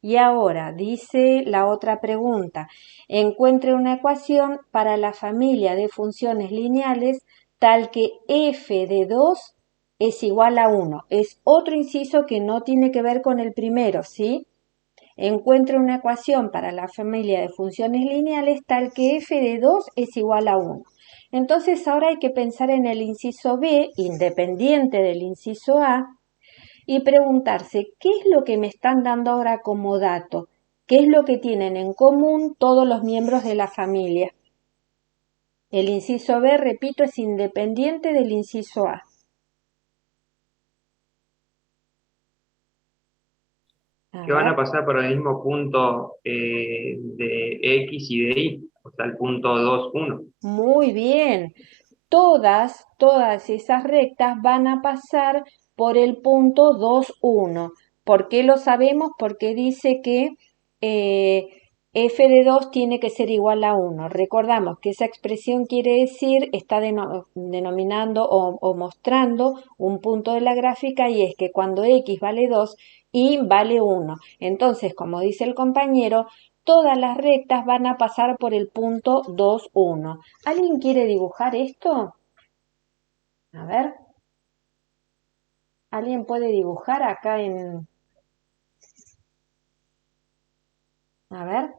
Y ahora dice la otra pregunta, encuentre una ecuación para la familia de funciones lineales tal que f de 2 es igual a 1. Es otro inciso que no tiene que ver con el primero, ¿sí? Encuentre una ecuación para la familia de funciones lineales tal que f de 2 es igual a 1. Entonces ahora hay que pensar en el inciso B, independiente del inciso A, y preguntarse qué es lo que me están dando ahora como dato, qué es lo que tienen en común todos los miembros de la familia. El inciso B, repito, es independiente del inciso A. Que van a pasar por el mismo punto de X y de Y, o sea, el punto 2, 1. Muy bien. Todas esas rectas van a pasar por el punto 2, 1. ¿Por qué lo sabemos? Porque dice que f de 2 tiene que ser igual a 1. Recordamos que esa expresión quiere decir, está denominando o mostrando un punto de la gráfica y es que cuando x vale 2, y vale 1. Entonces, como dice el compañero, todas las rectas van a pasar por el punto 2, 1. ¿Alguien quiere dibujar esto? A ver. ¿Alguien puede dibujar acá en... A ver.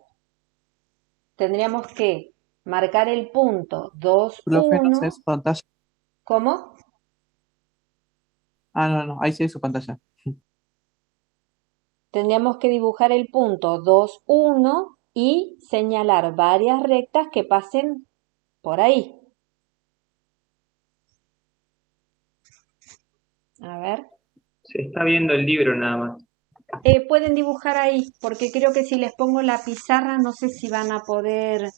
Tendríamos que marcar el punto 2, Profe, no sé 1. su pantalla. ¿Cómo? Ah, no, no, ahí sí hay su pantalla. Tendríamos que dibujar el punto 2, 1 y señalar varias rectas que pasen por ahí. A ver. Se está viendo el libro nada más. Pueden dibujar ahí, porque creo que si les pongo la pizarra no sé si van a poder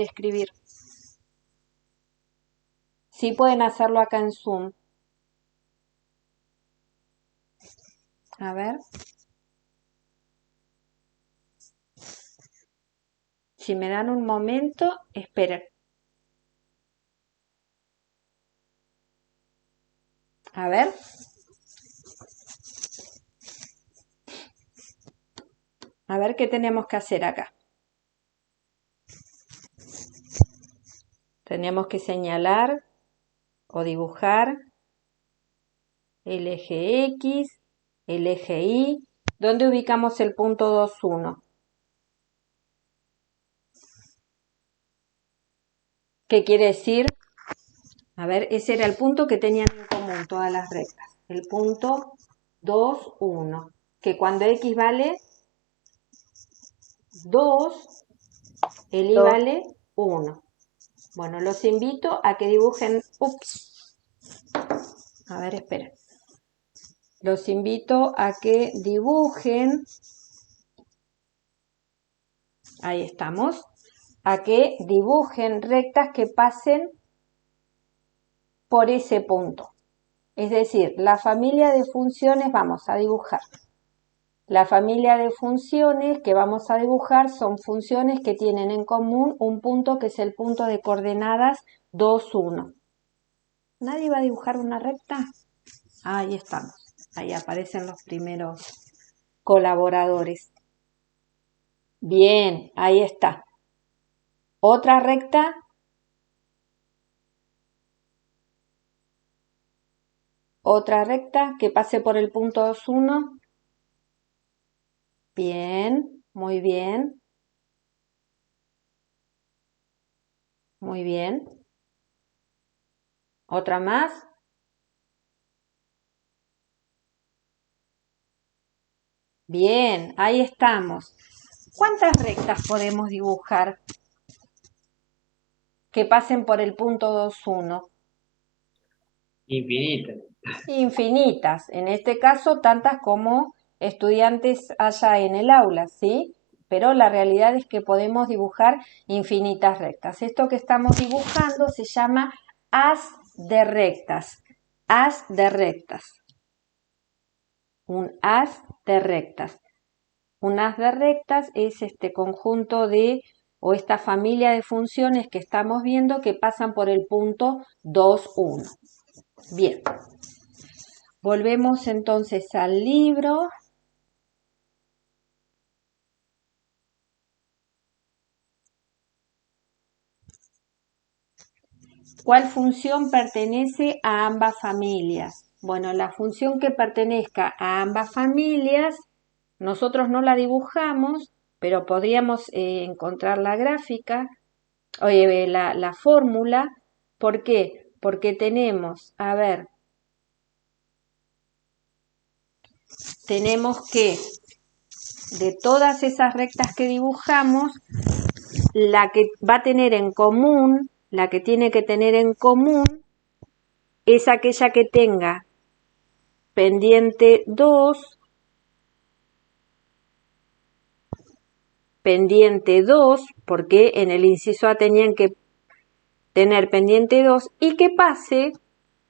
escribir. Sí pueden hacerlo acá en Zoom. A ver. Si me dan un momento, esperen. A ver. A ver qué tenemos que hacer acá. Tenemos que señalar o dibujar el eje X, el eje Y. ¿Dónde ubicamos el punto 2, 1? ¿Qué quiere decir? A ver, ese era el punto que tenían en común todas las rectas. El punto 2, 1. Que cuando X vale 2, el Y vale 1. Bueno, los invito a que dibujen... Ups. A ver, esperen. Los invito a que dibujen... Ahí estamos. A que dibujen rectas que pasen por ese punto. Es decir, la familia de funciones vamos a dibujar. La familia de funciones que vamos a dibujar son funciones que tienen en común un punto que es el punto de coordenadas 2, 1. ¿Nadie va a dibujar una recta? Ahí estamos. Ahí aparecen los primeros colaboradores. Bien, ahí está. Otra recta. Otra recta que pase por el punto 2, 1. Bien, muy bien. Muy bien. Otra más. Bien, ahí estamos. ¿Cuántas rectas podemos dibujar que pasen por el punto 2, 1? Infinitas. Infinitas. En este caso, tantas como estudiantes haya en el aula, ¿sí? Pero la realidad es que podemos dibujar infinitas rectas. Esto que estamos dibujando se llama haz de rectas. Haz de rectas. Un haz de rectas. Un haz de rectas es este conjunto de, o esta familia de funciones que estamos viendo que pasan por el punto 2, 1. Bien. Volvemos entonces al libro. ¿Cuál función pertenece a ambas familias? Bueno, la función que pertenezca a ambas familias, nosotros no la dibujamos, pero podríamos encontrar la gráfica, la fórmula. ¿Por qué? Porque tenemos, a ver, tenemos que de todas esas rectas que dibujamos, la que va a tener en común, la que tiene que tener en común, es aquella que tenga pendiente 2, porque en el inciso A tenían que tener pendiente 2, y que pase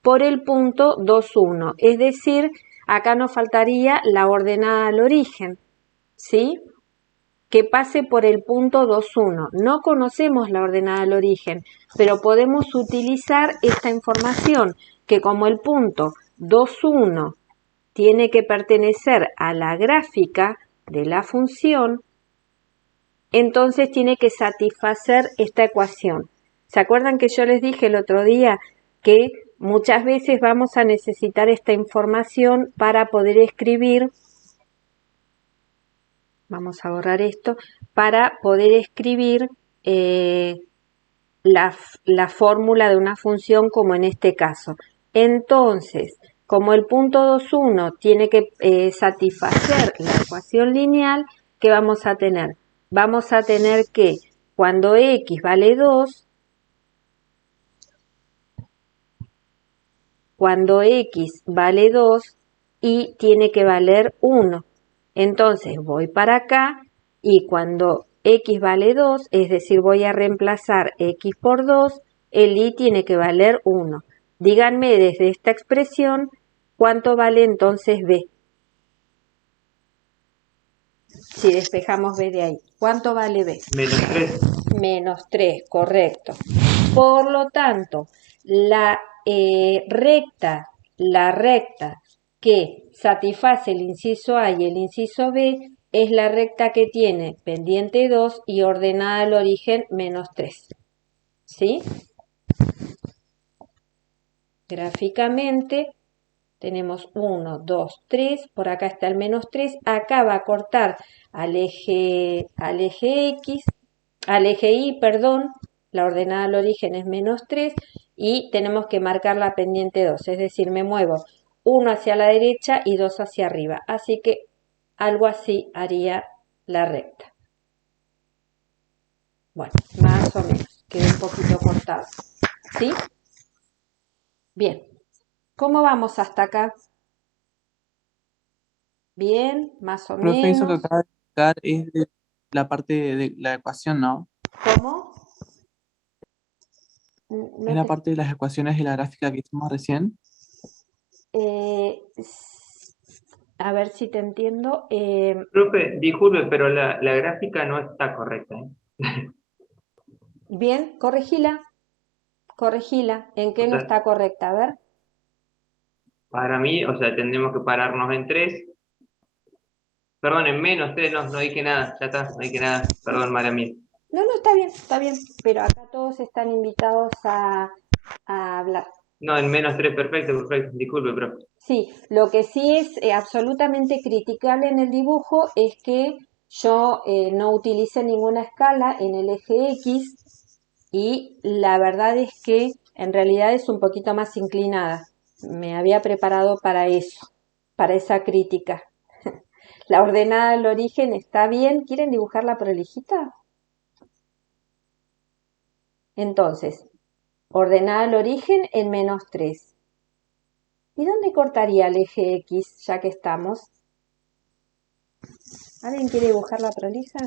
por el punto 2, 1. Es decir, acá nos faltaría la ordenada al origen, ¿sí? Que pase por el punto 2, 1. No conocemos la ordenada al origen, pero podemos utilizar esta información, que como el punto 2, 1 tiene que pertenecer a la gráfica de la función, entonces tiene que satisfacer esta ecuación. ¿Se acuerdan que yo les dije el otro día que muchas veces vamos a necesitar esta información para poder escribir, vamos a borrar esto, para poder escribir la fórmula de una función como en este caso. Entonces, como el punto 2,1 tiene que satisfacer la ecuación lineal, ¿qué vamos a tener? Vamos a tener que cuando x vale 2, y tiene que valer 1. Entonces voy para acá y cuando x vale 2, es decir, voy a reemplazar x por 2, el y tiene que valer 1. Díganme desde esta expresión cuánto vale entonces b. Si despejamos b de ahí, ¿cuánto vale b? Menos 3. Menos 3, correcto. Por lo tanto, la recta que satisface el inciso A y el inciso B es la recta que tiene pendiente 2 y ordenada al origen menos 3. ¿Sí? Gráficamente tenemos 1, 2, 3, por acá está el menos 3, acá va a cortar al eje Y, perdón, la ordenada al origen es menos 3 y tenemos que marcar la pendiente 2, es decir, me muevo 1 hacia la derecha y 2 hacia arriba, así que algo así haría la recta. Bueno, más o menos, quedó un poquito cortado, ¿sí? Bien, ¿cómo vamos hasta acá? Bien, más o Profe, eso que menos. acaba de explicar es de la parte de la ecuación, ¿no? ¿Cómo? Es la parte de las ecuaciones de la gráfica que hicimos recién. A ver si te entiendo. Profe, disculpe, pero la gráfica no está correcta, ¿eh? Bien, corregila. ¿En qué O no sea, está correcta? A ver. para mí, o sea, tendremos que pararnos en 3. Perdón, en menos 3, no dije nada, ya está, no dije nada, perdón, mala mía. No, está bien, pero acá todos están invitados a hablar. No, en menos 3, perfecto, disculpe, profe. Sí, lo que sí es absolutamente criticable en el dibujo es que yo no utilice ninguna escala en el eje X y la verdad es que en realidad es un poquito más inclinada. Me había preparado para eso, para esa crítica. La ordenada del origen está bien. ¿Quieren dibujarla prolijita? Entonces, ordenada el origen en menos 3. ¿Y dónde cortaría el eje X, ya que estamos? ¿Alguien quiere dibujarla prolija?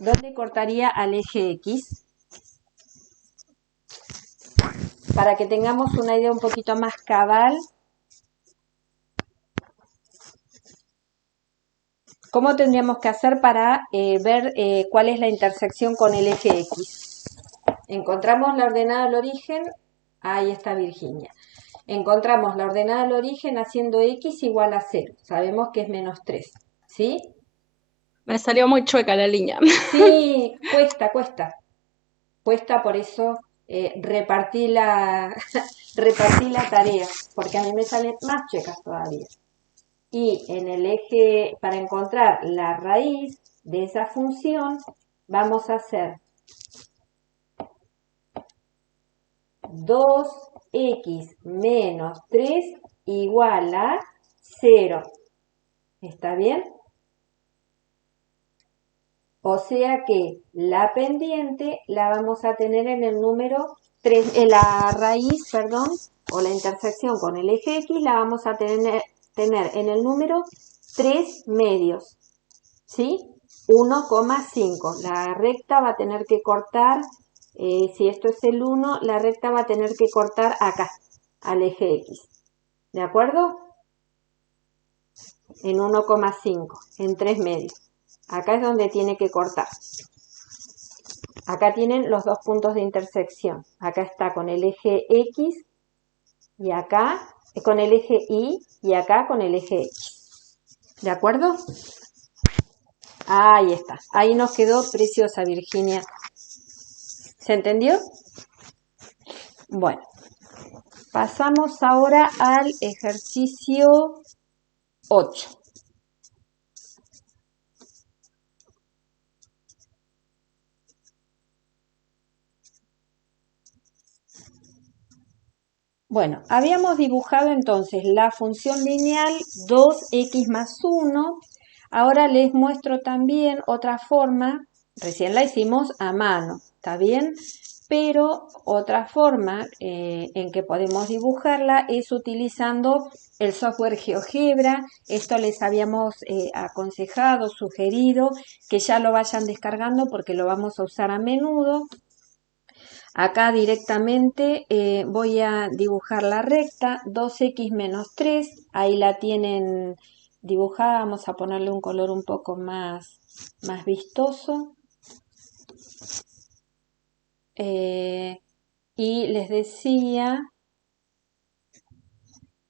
¿Dónde cortaría al eje X? Para que tengamos una idea un poquito más cabal. ¿Cómo tendríamos que hacer para ver cuál es la intersección con el eje X? Encontramos la ordenada del origen, ahí está Virginia. Encontramos la ordenada del origen haciendo X igual a 0. Sabemos que es menos 3, ¿sí? Me salió muy chueca la línea. Sí, cuesta. Cuesta, por eso repartí la tarea, porque a mí me salen más chuecas todavía. Y en el eje, para encontrar la raíz de esa función, vamos a hacer 2x menos 3 igual a 0. ¿Está bien? O sea que la pendiente la vamos a tener en el número 3, la raíz, perdón, o la intersección con el eje X la vamos a tener en el número 3 medios, ¿sí? 1,5. La recta va a tener que cortar, si esto es el 1, la recta va a tener que cortar acá, al eje X. ¿De acuerdo? En 1,5, en 3 medios. Acá es donde tiene que cortar. Acá tienen los dos puntos de intersección. Acá está con el eje X y acá con el eje Y y acá con el eje X. ¿De acuerdo? Ahí está. Ahí nos quedó preciosa, Virginia. ¿Se entendió? Bueno, pasamos ahora al ejercicio 8. Bueno, habíamos dibujado entonces la función lineal 2x más 1. Ahora les muestro también otra forma, recién la hicimos a mano, ¿está bien? Pero otra forma en que podemos dibujarla es utilizando el software GeoGebra. Esto les habíamos aconsejado, sugerido que ya lo vayan descargando porque lo vamos a usar a menudo. Acá directamente voy a dibujar la recta 2x menos 3, ahí la tienen dibujada, vamos a ponerle un color un poco más vistoso. Y les decía,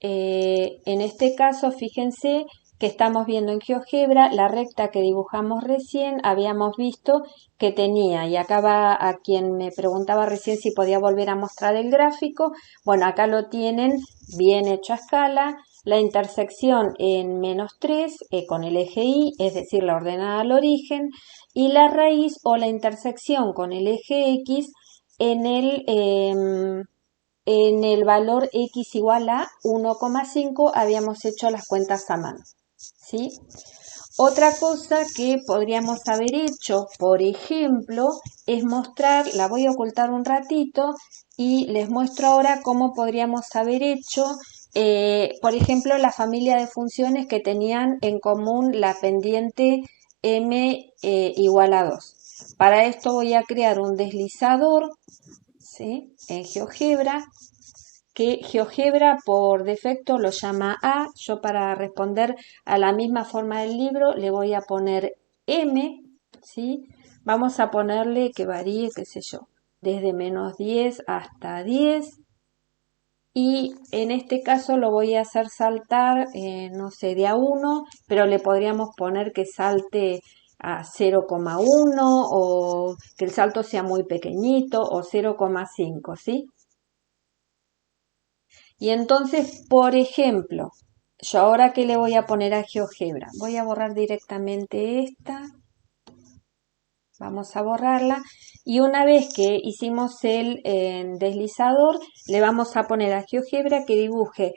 en este caso fíjense que estamos viendo en GeoGebra la recta que dibujamos recién, habíamos visto que tenía, y acá va a quien me preguntaba recién si podía volver a mostrar el gráfico. Bueno, acá lo tienen bien hecho a escala, la intersección en menos 3 con el eje Y, es decir, la ordenada al origen, y la raíz o la intersección con el eje X en el valor X igual a 1,5, habíamos hecho las cuentas a mano, ¿sí? Otra cosa que podríamos haber hecho, por ejemplo, es mostrar, la voy a ocultar un ratito y les muestro ahora cómo podríamos haber hecho, por ejemplo, la familia de funciones que tenían en común la pendiente m igual a 2. Para esto voy a crear un deslizador, ¿sí?, en GeoGebra, que GeoGebra por defecto lo llama A. Yo para responder a la misma forma del libro le voy a poner M, ¿sí? Vamos a ponerle que varíe, qué sé yo, desde menos 10 hasta 10. Y en este caso lo voy a hacer saltar, no sé, de a 1, pero le podríamos poner que salte a 0,1 o que el salto sea muy pequeñito o 0,5, ¿sí? Y entonces, por ejemplo, yo ahora que le voy a poner a GeoGebra, voy a borrar directamente esta, vamos a borrarla, y una vez que hicimos el deslizador, le vamos a poner a GeoGebra que dibuje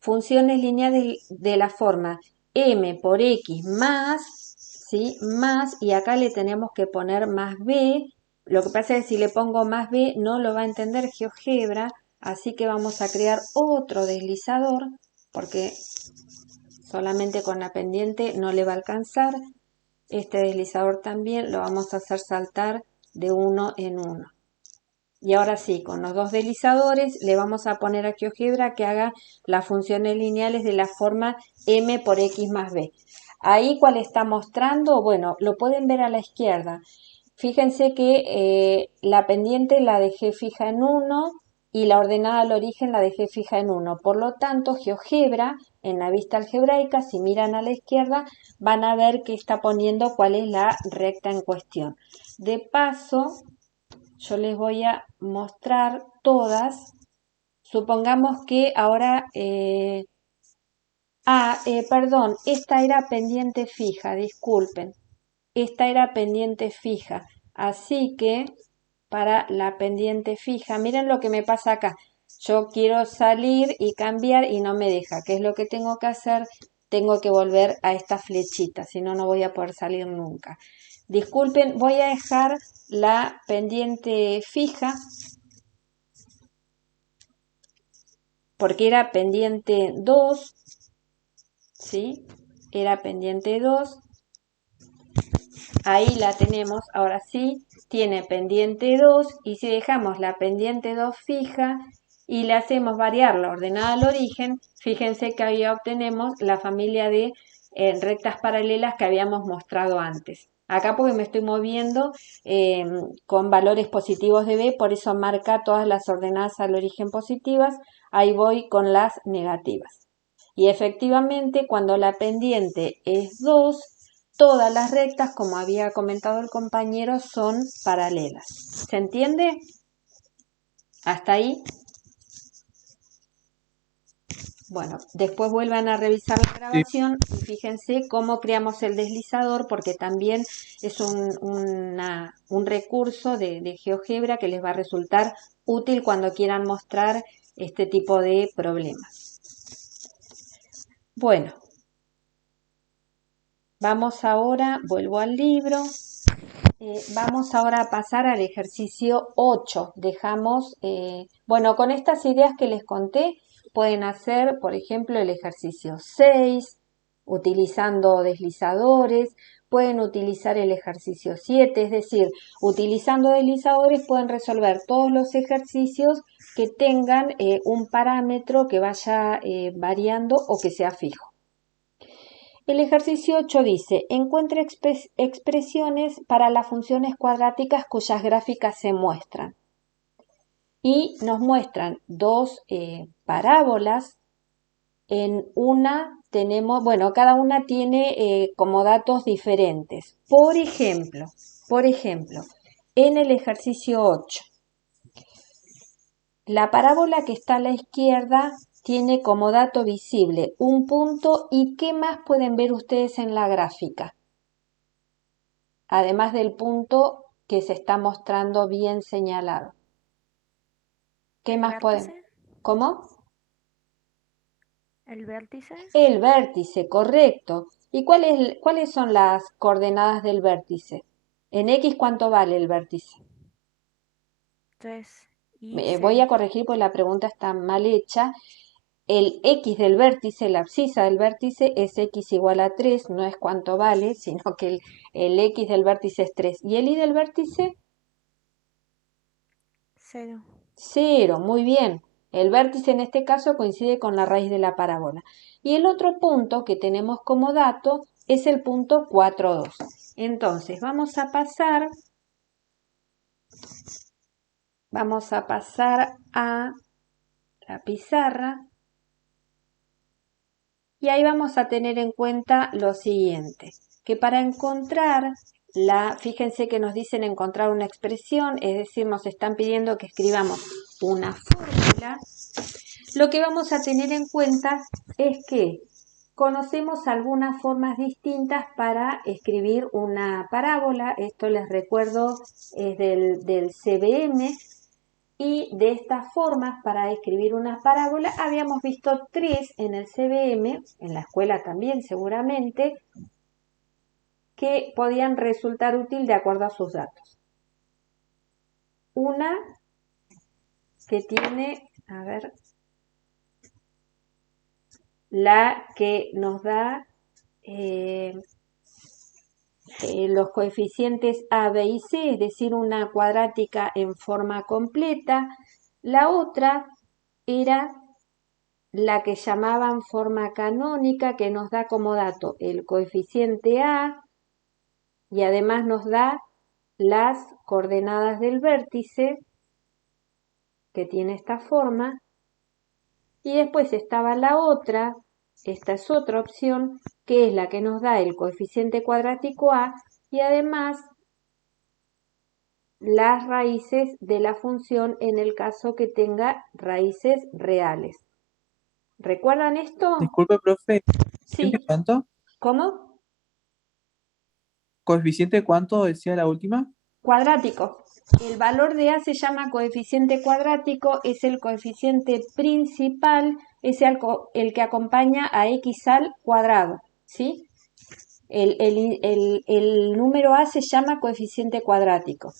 funciones lineales de la forma m por x más, ¿sí?, más, y acá le tenemos que poner más b. Lo que pasa es que si le pongo más b no lo va a entender GeoGebra, así que vamos a crear otro deslizador, porque solamente con la pendiente no le va a alcanzar. Este deslizador también lo vamos a hacer saltar de 1 en 1. Y ahora sí, con los dos deslizadores le vamos a poner a GeoGebra que haga las funciones lineales de la forma m por x más b. Ahí, ¿cuál está mostrando? Bueno, lo pueden ver a la izquierda. Fíjense que la pendiente la dejé fija en 1 y la ordenada al origen la dejé fija en 1. Por lo tanto, GeoGebra, en la vista algebraica, si miran a la izquierda, van a ver que está poniendo cuál es la recta en cuestión. De paso, yo les voy a mostrar todas. Supongamos que ahora... perdón, esta era pendiente fija, disculpen. Esta era pendiente fija, así que para la pendiente fija, miren lo que me pasa acá. Yo quiero salir y cambiar y no me deja. ¿Qué es lo que tengo que hacer? Tengo que volver a esta flechita, si no, no voy a poder salir nunca. Disculpen, voy a dejar la pendiente fija porque era pendiente 2, ¿sí? Era pendiente 2. Ahí la tenemos, ahora sí, tiene pendiente 2 y si dejamos la pendiente 2 fija y le hacemos variar la ordenada al origen, fíjense que ahí obtenemos la familia de rectas paralelas que habíamos mostrado antes. Acá porque me estoy moviendo con valores positivos de b, por eso marca todas las ordenadas al origen positivas, ahí voy con las negativas. Y efectivamente cuando la pendiente es 2, todas las rectas, como había comentado el compañero, son paralelas. ¿Se entiende? ¿Hasta ahí? Bueno, después vuelvan a revisar la grabación y fíjense cómo creamos el deslizador, porque también es un recurso de GeoGebra que les va a resultar útil cuando quieran mostrar este tipo de problemas. Bueno, vamos ahora, vuelvo al libro. Vamos ahora a pasar al ejercicio 8. Dejamos, bueno, con estas ideas que les conté, pueden hacer, por ejemplo, el ejercicio 6, utilizando deslizadores, pueden utilizar el ejercicio 7, es decir, utilizando deslizadores pueden resolver todos los ejercicios que tengan un parámetro que vaya variando o que sea fijo. El ejercicio 8 dice, encuentre expresiones para las funciones cuadráticas cuyas gráficas se muestran. Y nos muestran dos parábolas. En una tenemos, bueno, cada una tiene como datos diferentes. Por ejemplo, en el ejercicio 8, la parábola que está a la izquierda tiene como dato visible un punto y ¿qué más pueden ver ustedes en la gráfica? Además del punto que se está mostrando bien señalado. ¿Qué más pueden? ¿Vértice? ¿Cómo? ¿El vértice? El vértice, correcto. ¿Y cuáles son las coordenadas del vértice? En X, ¿cuánto vale el vértice? 3 y Voy 0. a corregir porque la pregunta está mal hecha. El X del vértice, la abscisa del vértice es X igual a 3, no es cuánto vale, sino que el X del vértice es 3. ¿Y el Y del vértice? 0. 0, muy bien. El vértice en este caso coincide con la raíz de la parábola. Y el otro punto que tenemos como dato es el punto 4, 2. Entonces, vamos a pasar a la pizarra y ahí vamos a tener en cuenta lo siguiente, que para encontrar fíjense que nos dicen encontrar una expresión, es decir, nos están pidiendo que escribamos una fórmula. Lo que vamos a tener en cuenta es que conocemos algunas formas distintas para escribir una parábola. Esto les recuerdo es del CBM. Y de estas formas para escribir una parábola habíamos visto 3 en el CBM, en la escuela también seguramente, que podían resultar útil de acuerdo a sus datos. Una que tiene, a ver, la que nos da los coeficientes A, B y C, es decir, una cuadrática en forma completa. La otra era la que llamaban forma canónica, que nos da como dato el coeficiente A y además nos da las coordenadas del vértice, que tiene esta forma. Y después estaba la otra, esta es otra opción, que es la que nos da el coeficiente cuadrático A y además las raíces de la función en el caso que tenga raíces reales. ¿Recuerdan esto? Disculpe, profe. Sí. ¿Coeficiente cuánto? ¿Cómo? ¿Coeficiente cuánto decía la última? Cuadrático. El valor de A se llama coeficiente cuadrático, es el coeficiente principal, es el que acompaña a x al cuadrado, ¿sí? El número A se llama coeficiente cuadrático.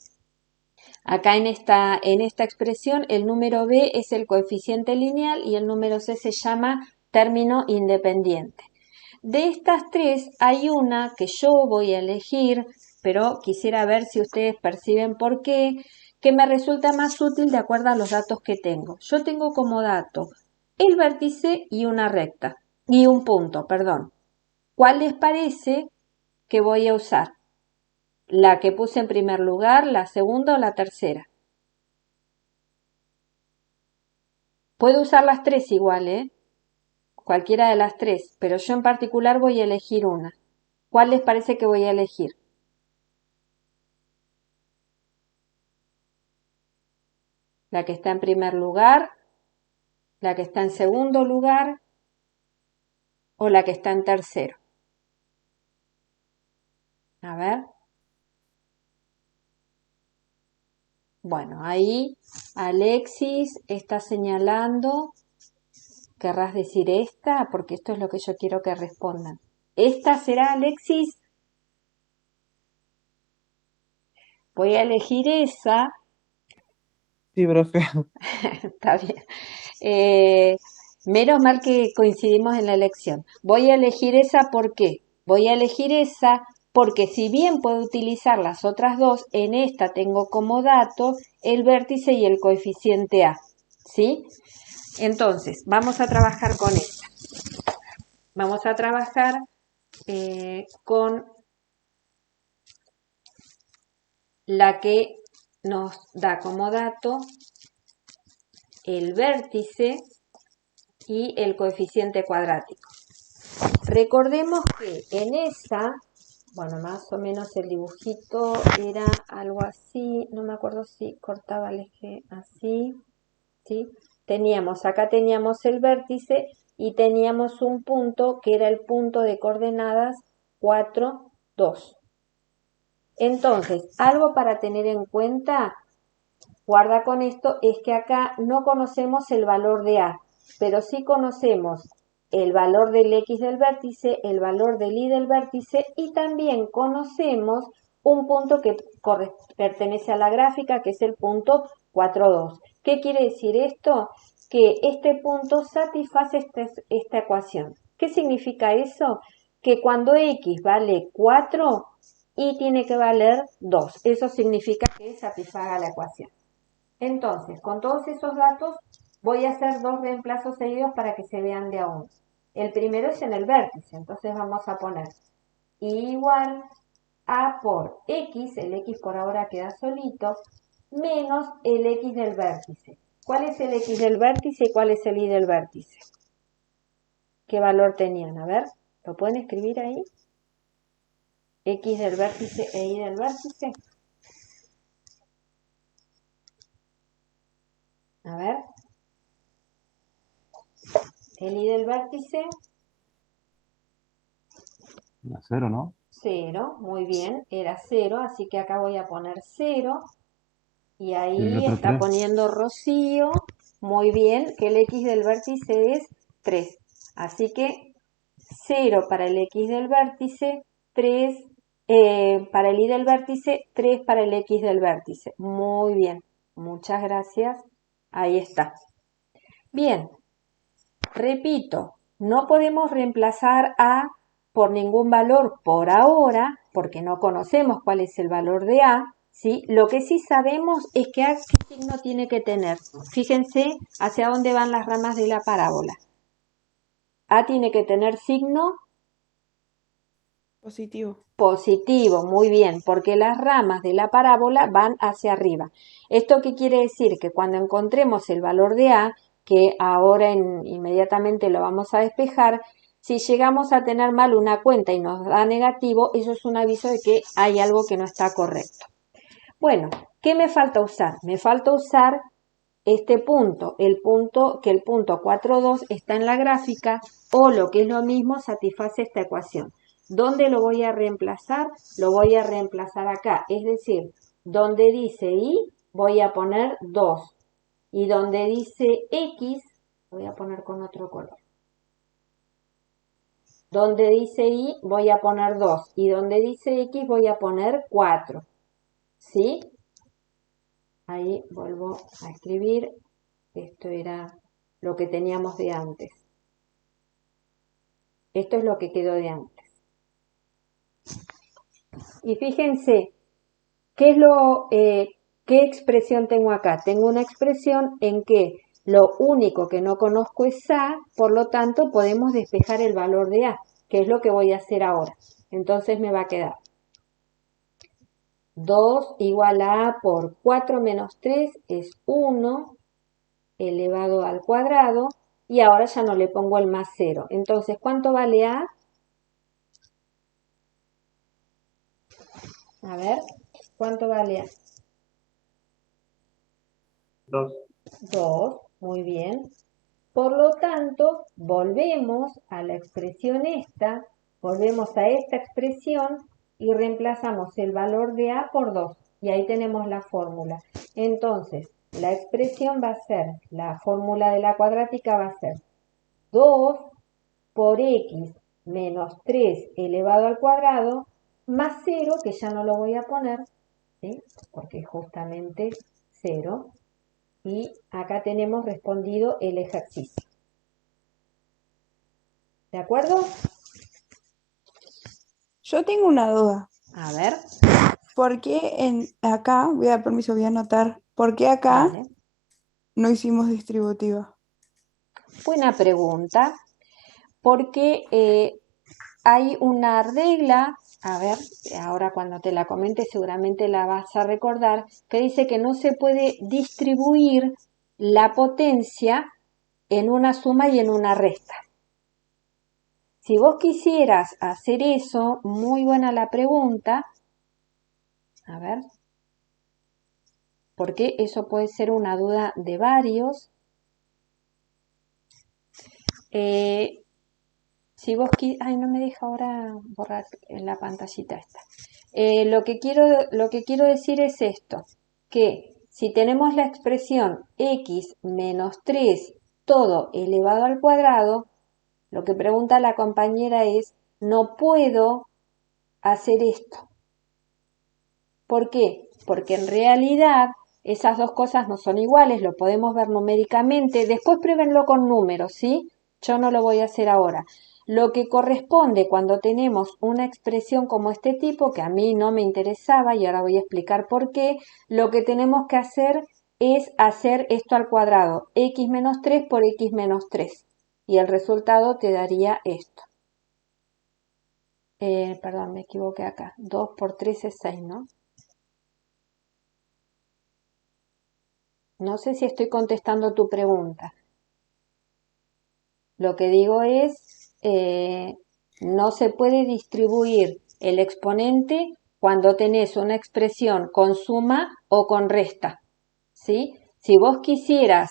Acá en esta expresión el número B es el coeficiente lineal y el número C se llama término independiente. De estas tres hay una que yo voy a elegir, pero quisiera ver si ustedes perciben por qué, que me resulta más útil de acuerdo a los datos que tengo. Yo tengo como dato el vértice y una recta, y un punto, perdón. ¿Cuál les parece que voy a usar? ¿La que puse en primer lugar, la segunda o la tercera? Puedo usar las tres igual, ¿eh? Cualquiera de las tres, pero yo en particular voy a elegir una. ¿Cuál les parece que voy a elegir? La que está en primer lugar, la que está en segundo lugar o la que está en tercero. A ver. Bueno, ahí Alexis está señalando. ¿Querrás decir esta? Porque esto es lo que yo quiero que respondan. ¿Esta será, Alexis? Voy a elegir esa. Sí, profe. Está bien. Menos mal que coincidimos en la elección. Voy a elegir esa, ¿por qué? Voy a elegir esa porque si bien puedo utilizar las otras dos, en esta tengo como datos el vértice y el coeficiente A. ¿Sí? Entonces, vamos a trabajar con esta. Vamos a trabajar con la que nos da como dato el vértice y el coeficiente cuadrático. Recordemos que en esa, bueno, más o menos el dibujito era algo así, no me acuerdo si cortaba el eje así, ¿sí? Acá teníamos el vértice y teníamos un punto que era el punto de coordenadas 4, 2. Entonces, algo para tener en cuenta, guarda con esto, es que acá no conocemos el valor de A, pero sí conocemos el valor del X del vértice, el valor del Y del vértice y también conocemos un punto que pertenece a la gráfica, que es el punto 4, 2. ¿Qué quiere decir esto? Que este punto satisface esta ecuación. ¿Qué significa eso? Que cuando X vale 4, Y tiene que valer 2. Eso significa que satisfaga la ecuación. Entonces, con todos esos datos, voy a hacer dos reemplazos seguidos para que se vean de a uno. El primero es en el vértice, entonces vamos a poner igual a por x, el x por ahora queda solito, menos el x del vértice. ¿Cuál es el x del vértice y cuál es el y del vértice? ¿Qué valor tenían? A ver, ¿lo pueden escribir ahí? X del vértice e y del vértice. A ver. El y del vértice. 0, ¿no? 0, muy bien, era 0, así que acá voy a poner 0. Y Y el ahí otro está 3. poniendo Rocío, muy bien, que el x del vértice es 3. Así que 0 para el x del vértice, 3 para el y del vértice, 3 para el x del vértice. Muy bien, muchas gracias. Ahí está. Bien, repito, no podemos reemplazar a por ningún valor por ahora, porque no conocemos cuál es el valor de A, ¿sí? Lo que sí sabemos es que A qué signo tiene que tener. Fíjense hacia dónde van las ramas de la parábola. A tiene que tener signo Positivo. positivo, muy bien, porque las ramas de la parábola van hacia arriba. ¿Esto qué quiere decir? Que cuando encontremos el valor de A, que ahora inmediatamente lo vamos a despejar, si llegamos a tener mal una cuenta y nos da negativo, eso es un aviso de que hay algo que no está correcto. Bueno, ¿qué me falta usar? Me falta usar este punto, el punto 4,2 está en la gráfica o lo que es lo mismo satisface esta ecuación. ¿Dónde lo voy a reemplazar? Lo voy a reemplazar acá, es decir, donde dice y voy a poner 2 y donde dice x voy a poner con otro color. Donde dice y voy a poner 2 y donde dice x voy a poner 4. ¿Sí? Ahí vuelvo a escribir. Esto era lo que teníamos de antes. Esto es lo que quedó de antes. Y fíjense, ¿qué expresión tengo acá? Tengo una expresión en que lo único que no conozco es A, por lo tanto podemos despejar el valor de A, que es lo que voy a hacer ahora. Entonces me va a quedar 2 igual a A por 4 menos 3 es 1 elevado al cuadrado. Y ahora ya no le pongo el más 0. Entonces, ¿cuánto vale A? A ver, ¿cuánto vale A? 2. 2, muy bien. Por lo tanto, volvemos a la expresión esta, volvemos a esta expresión y reemplazamos el valor de a por 2. Y ahí tenemos la fórmula. Entonces, la expresión va a ser, la fórmula de la cuadrática va a ser 2 por x menos 3 elevado al cuadrado más 0, que ya no lo voy a poner, ¿sí? Porque es justamente 0. Y acá tenemos respondido el ejercicio. ¿De acuerdo? Yo tengo una duda. A ver. ¿Por qué acá, voy a dar permiso, voy a anotar, ¿por qué acá Vale. no hicimos distributiva? Buena pregunta. Porque hay una regla, a ver, ahora cuando te la comente seguramente la vas a recordar, que dice que no se puede distribuir la potencia en una suma y en una resta. Si vos quisieras hacer eso, muy buena la pregunta, a ver, porque eso puede ser una duda de varios. Si vos ay, no me deja ahora borrar en la pantallita esta. Lo que quiero decir es esto, que si tenemos la expresión x menos 3 todo elevado al cuadrado, lo que pregunta la compañera es, no puedo hacer esto. ¿Por qué? Porque en realidad esas dos cosas no son iguales, lo podemos ver numéricamente, después pruébenlo con números, ¿sí? Yo no lo voy a hacer ahora. Lo que corresponde cuando tenemos una expresión como este tipo, que a mí no me interesaba y ahora voy a explicar por qué, lo que tenemos que hacer es hacer esto al cuadrado, x menos 3 por x menos 3. Y el resultado te daría esto. Perdón, me equivoqué acá. 2 por 3 es 6, ¿no? No sé si estoy contestando tu pregunta. Lo que digo es, no se puede distribuir el exponente cuando tenés una expresión con suma o con resta, ¿sí? Si vos quisieras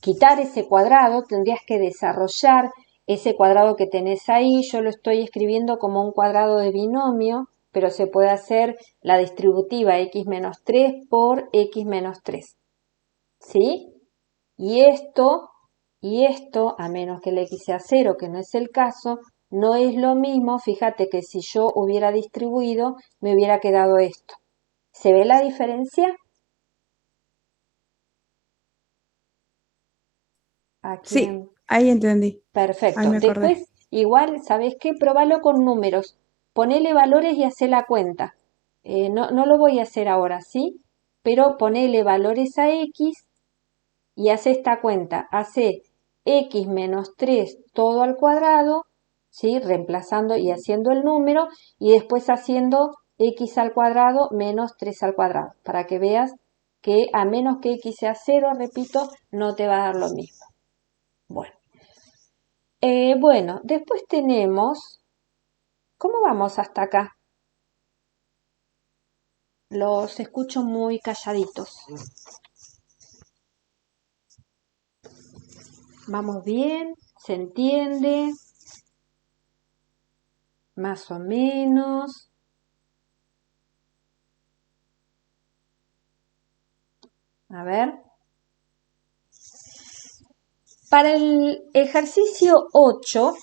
quitar ese cuadrado, tendrías que desarrollar ese cuadrado que tenés ahí. Yo lo estoy escribiendo como un cuadrado de binomio, pero se puede hacer la distributiva x menos 3 por x menos 3, ¿sí? Y esto, a menos que el x sea 0, que no es el caso, no es lo mismo. Fíjate que si yo hubiera distribuido, me hubiera quedado esto. ¿Se ve la diferencia? Sí, ahí entendí. Perfecto. Ahí me acordé. Después, igual, ¿sabés qué? Probalo con números. Ponele valores y hacé la cuenta. No lo voy a hacer ahora, ¿sí? Pero ponele valores a x y hace esta cuenta. Hace x menos 3 todo al cuadrado, ¿sí? Reemplazando y haciendo el número, y después haciendo x al cuadrado menos 3 al cuadrado, para que veas que a menos que x sea 0, repito, no te va a dar lo mismo. Bueno. Bueno, después tenemos, ¿cómo vamos hasta acá? Los escucho muy calladitos. ¿Vamos bien? ¿Se entiende? Más o menos. A ver. Para el ejercicio 8,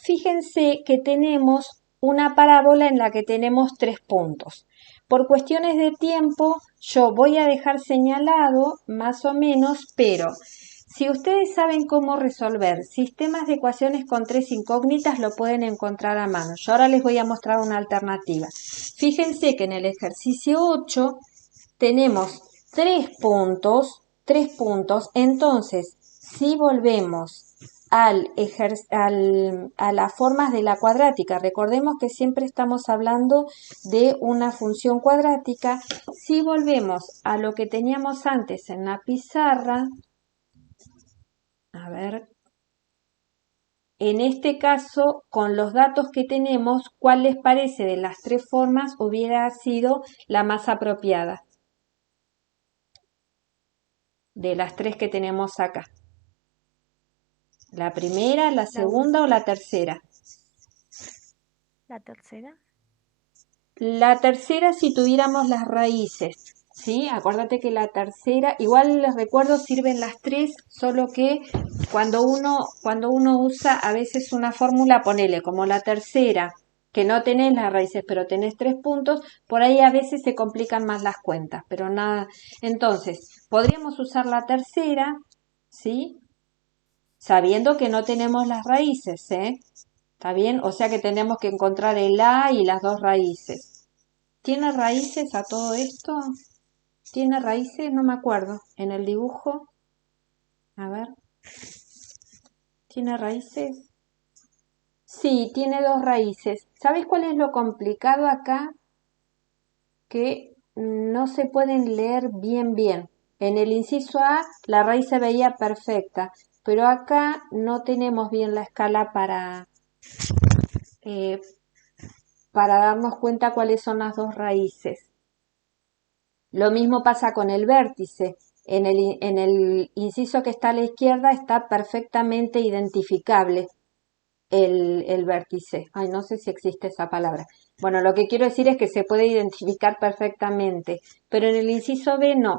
fíjense que tenemos una parábola en la que tenemos 3 puntos. Por cuestiones de tiempo, yo voy a dejar señalado más o menos, pero si ustedes saben cómo resolver sistemas de ecuaciones con 3 incógnitas, lo pueden encontrar a mano. Yo ahora les voy a mostrar una alternativa. Fíjense que en el ejercicio 8 tenemos 3 puntos. Entonces, si volvemos a las formas de la cuadrática, recordemos que siempre estamos hablando de una función cuadrática. Si volvemos a lo que teníamos antes en la pizarra, a ver, en este caso, con los datos que tenemos, ¿cuál les parece de las 3 formas hubiera sido la más apropiada? de las tres que tenemos acá? ¿La primera, la segunda o la tercera? La tercera. La tercera si tuviéramos las raíces, ¿sí? Acuérdate que la tercera, igual les recuerdo, sirven las tres, solo que cuando uno usa a veces una fórmula, ponele como la tercera, que no tenés las raíces, pero tenés 3 puntos, por ahí a veces se complican más las cuentas, pero nada. Entonces, podríamos usar la tercera, ¿sí? Sabiendo que no tenemos las raíces, ¿eh? ¿Está bien? O sea que tenemos que encontrar el A y las dos raíces. ¿Tiene raíces a todo esto? ¿Tiene raíces? No me acuerdo. En el dibujo. A ver. ¿Tiene raíces? Sí, tiene 2 raíces. ¿Sabes cuál es lo complicado acá? Que no se pueden leer bien. En el inciso A la raíz se veía perfecta, pero acá no tenemos bien la escala eh, para darnos cuenta cuáles son las 2 raíces. Lo mismo pasa con el vértice. En el inciso que está a la izquierda está perfectamente identificable el vértice. Ay, no sé si existe esa palabra. Bueno, lo que quiero decir es que se puede identificar perfectamente, pero en el inciso B no.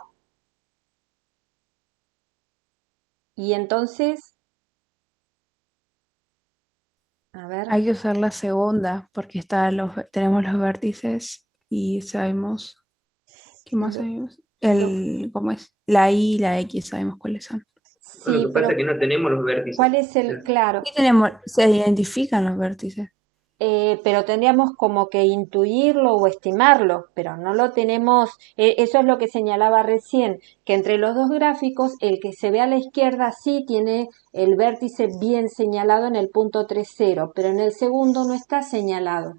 Y entonces, a ver, Hay que usar la segunda porque tenemos los vértices y sabemos. ¿Qué más lo- sabemos? lo- ¿Cómo es? La I y la X sabemos cuáles son. Bueno, lo sí, que pasa pero es que no tenemos los vértices. ¿cuál es el claro? Sí tenemos, se identifican los vértices. Pero tendríamos como que intuirlo o estimarlo, pero no lo tenemos. Eso es lo que señalaba recién, que entre los dos gráficos, el que se ve a la izquierda sí tiene el vértice bien señalado en el punto 3,0, pero en el segundo no está señalado.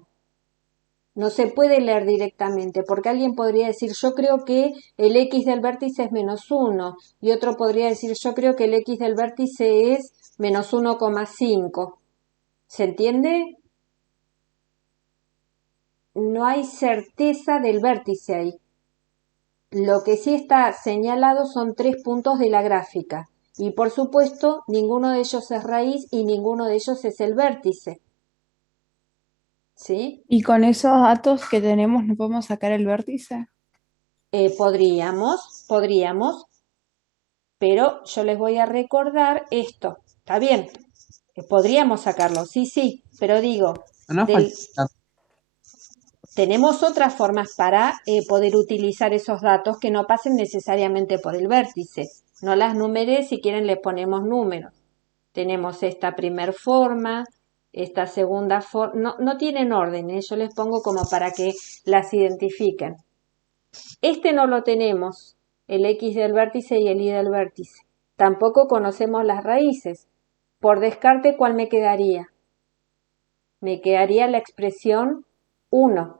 No se puede leer directamente, porque alguien podría decir, yo creo que el X del vértice es -1, y otro podría decir, yo creo que el X del vértice es -1,5. ¿Se entiende? No hay certeza del vértice ahí. Lo que sí está señalado son 3 puntos de la gráfica. Y por supuesto, ninguno de ellos es raíz y ninguno de ellos es el vértice. ¿Sí? Y con esos datos que tenemos, ¿no podemos sacar el vértice? Podríamos, pero yo les voy a recordar esto. ¿Está bien? Podríamos sacarlo, sí, pero digo, No falta. tenemos otras formas para poder utilizar esos datos que no pasen necesariamente por el vértice. No las numeré, si quieren le ponemos números. Tenemos esta primer forma, esta segunda forma, no tienen orden, yo les pongo como para que las identifiquen. Este no lo tenemos, el X del vértice y el Y del vértice. Tampoco conocemos las raíces. Por descarte, ¿cuál me quedaría? Me quedaría la expresión 1.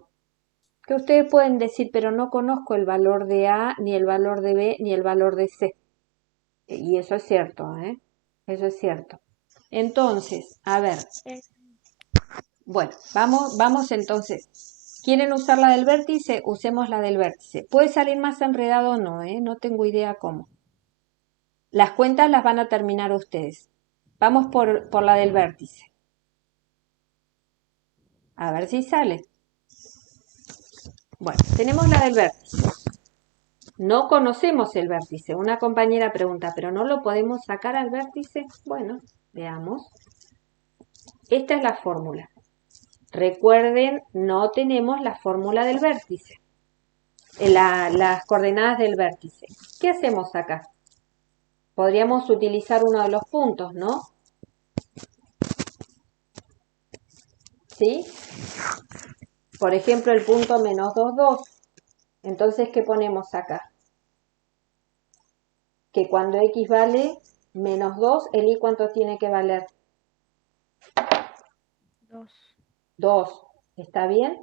Que ustedes pueden decir, pero no conozco el valor de A, ni el valor de B, ni el valor de C. Y eso es cierto, ¿eh? Eso es cierto. Entonces, a ver. Bueno, vamos entonces. ¿Quieren usar la del vértice? Usemos la del vértice. Puede salir más enredado o no, ¿eh? No tengo idea cómo. Las cuentas las van a terminar ustedes. Vamos por la del vértice. A ver si sale. Bueno, tenemos la del vértice. No conocemos el vértice. Una compañera pregunta, ¿pero no lo podemos sacar al vértice? Bueno, veamos. Esta es la fórmula. Recuerden, no tenemos la fórmula del vértice. Las coordenadas del vértice. ¿Qué hacemos acá? Podríamos utilizar uno de los puntos, ¿no? ¿Sí? Por ejemplo, el punto -2, 2. Entonces, ¿qué ponemos acá? Que cuando x vale -2, el y ¿cuánto tiene que valer? 2. 2. ¿Está bien?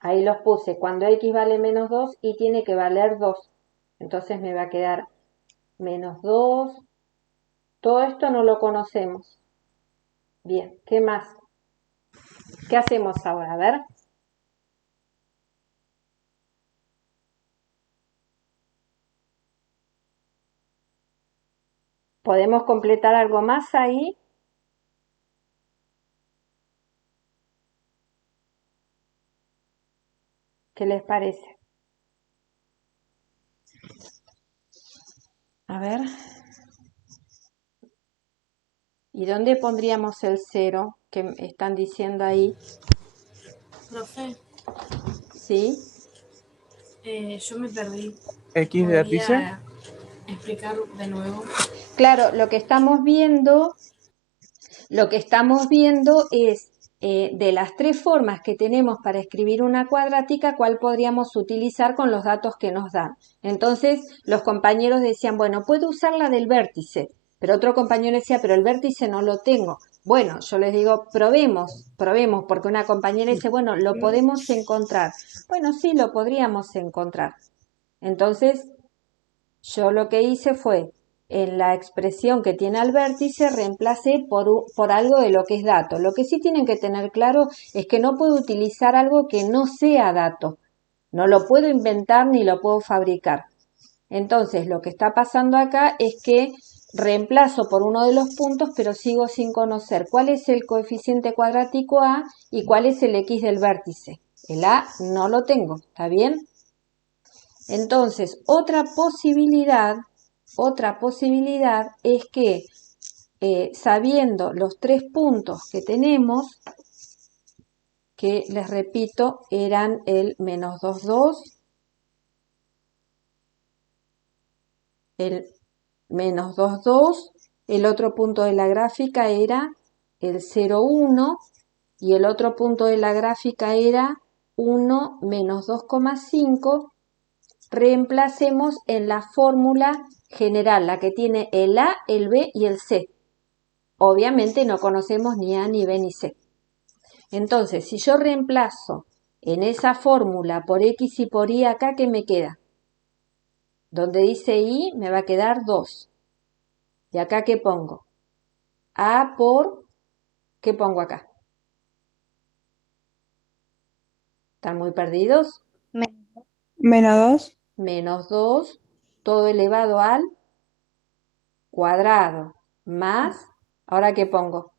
Ahí los puse. Cuando x vale -2, y tiene que valer 2. Entonces me va a quedar -2. Todo esto no lo conocemos. Bien, ¿qué más? ¿Qué hacemos ahora? A ver. ¿Podemos completar algo más ahí? ¿Qué les parece? A ver. ¿Y dónde pondríamos el 0 que están diciendo ahí? Profe, ¿Sí? yo me perdí. X vértice. ¿Podría explicar de nuevo? Claro, lo que estamos viendo es de las tres formas que tenemos para escribir una cuadrática, cuál podríamos utilizar con los datos que nos dan. Entonces, los compañeros decían, bueno, puedo usar la del vértice, pero otro compañero decía, pero el vértice no lo tengo. Bueno, yo les digo, probemos, porque una compañera dice, bueno, lo podemos encontrar. Bueno, sí, lo podríamos encontrar. Entonces, yo lo que hice fue, en la expresión que tiene al vértice, reemplacé por algo de lo que es dato. Lo que sí tienen que tener claro es que no puedo utilizar algo que no sea dato. No lo puedo inventar ni lo puedo fabricar. Entonces, lo que está pasando acá es que reemplazo por uno de los puntos, pero sigo sin conocer cuál es el coeficiente cuadrático A y cuál es el X del vértice. El A no lo tengo, ¿está bien? Entonces, otra posibilidad es que sabiendo los tres puntos que tenemos, que les repito, eran el menos 2, 2, el menos 2, 2, el otro punto de la gráfica era el 0, 1 y el otro punto de la gráfica era 1 menos 2,5. Reemplacemos en la fórmula general, la que tiene el A, el B y el C. Obviamente no conocemos ni A, ni B, ni C. Entonces, si yo reemplazo en esa fórmula por X y por Y acá, ¿qué me queda? Donde dice Y me va a quedar 2. ¿Y acá qué pongo? A por... ¿Qué pongo acá? ¿Están muy perdidos? Menos 2. Menos 2, todo elevado al cuadrado, más... ¿Ahora qué pongo?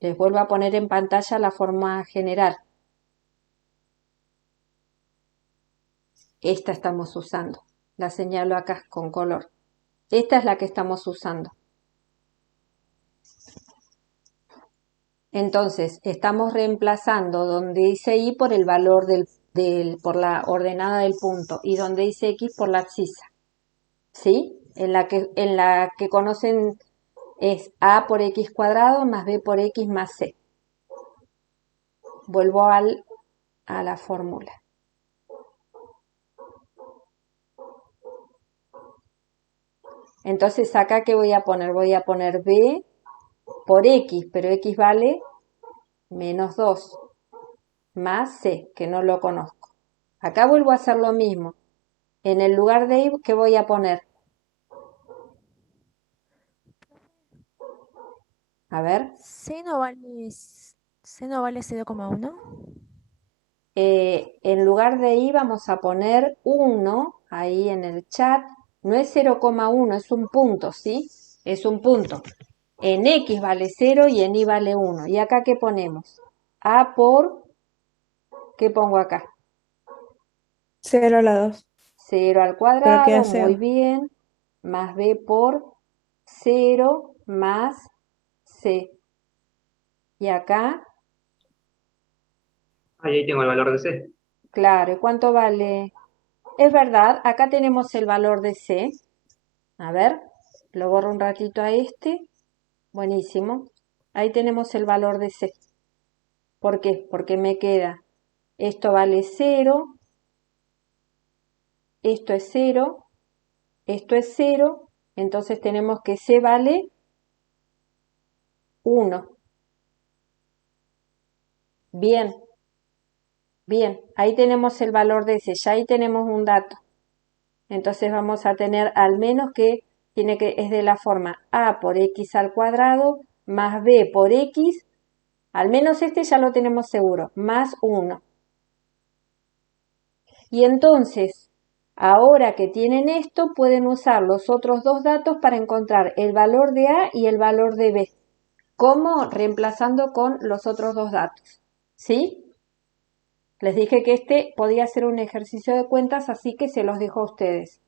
Les vuelvo a poner en pantalla la forma general. Esta estamos usando. La señalo acá con color. Esta es la que estamos usando. Entonces, estamos reemplazando donde dice Y por el valor por la ordenada del punto y donde dice X por la abscisa. ¿Sí? En la que conocen es A por X cuadrado más B por X más C. Vuelvo a la fórmula. Entonces, acá, ¿qué voy a poner? Voy a poner B por X, pero X vale menos 2 más C, que no lo conozco. Acá vuelvo a hacer lo mismo. En el lugar de Y, ¿qué voy a poner? A ver. C no vale 0,1. En lugar de Y vamos a poner 1 ahí en el chat. No es 0,1, es un punto, ¿sí? Es un punto. En X vale 0 y en Y vale 1. ¿Y acá qué ponemos? A por... ¿Qué pongo acá? 0 a la 2. 0 al Pero cuadrado, queda muy 0. bien. Más B por 0 más C. Y acá, Ahí tengo el valor de C. claro, ¿y cuánto vale? Es verdad, acá tenemos el valor de C. A ver, lo borro un ratito a este. Buenísimo. Ahí tenemos el valor de C. ¿Por qué? Porque me queda, esto vale 0, esto es 0, esto es 0, entonces tenemos que C vale 1. Bien, bien, ahí tenemos el valor de C, ya ahí tenemos un dato. Entonces vamos a tener al menos que es de la forma A por X al cuadrado más B por X, al menos este ya lo tenemos seguro, más 1. Y entonces, Ahora que tienen esto, pueden usar los otros dos datos para encontrar el valor de A y el valor de B. ¿Cómo? Reemplazando con los otros dos datos. ¿Sí? Les dije que este podía ser un ejercicio de cuentas, así que se los dejo a ustedes.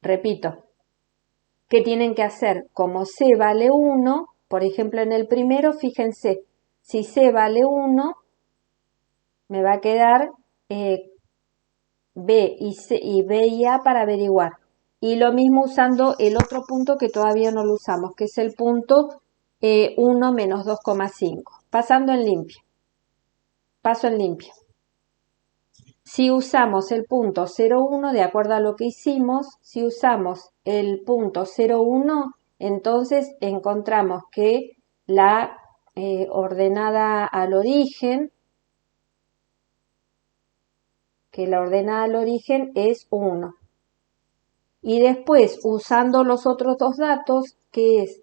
Repito, ¿qué tienen que hacer? Como C vale 1, por ejemplo en el primero, fíjense, si C vale 1, me va a quedar B y A para averiguar. Y lo mismo usando el otro punto que todavía no lo usamos, que es el punto 1 menos 2,5. Pasando en limpio. Paso en limpio. Si usamos el punto 0,1, de acuerdo a lo que hicimos, si usamos el punto 0,1, entonces encontramos que la ordenada al origen, es 1. Y después, usando los otros dos datos, que es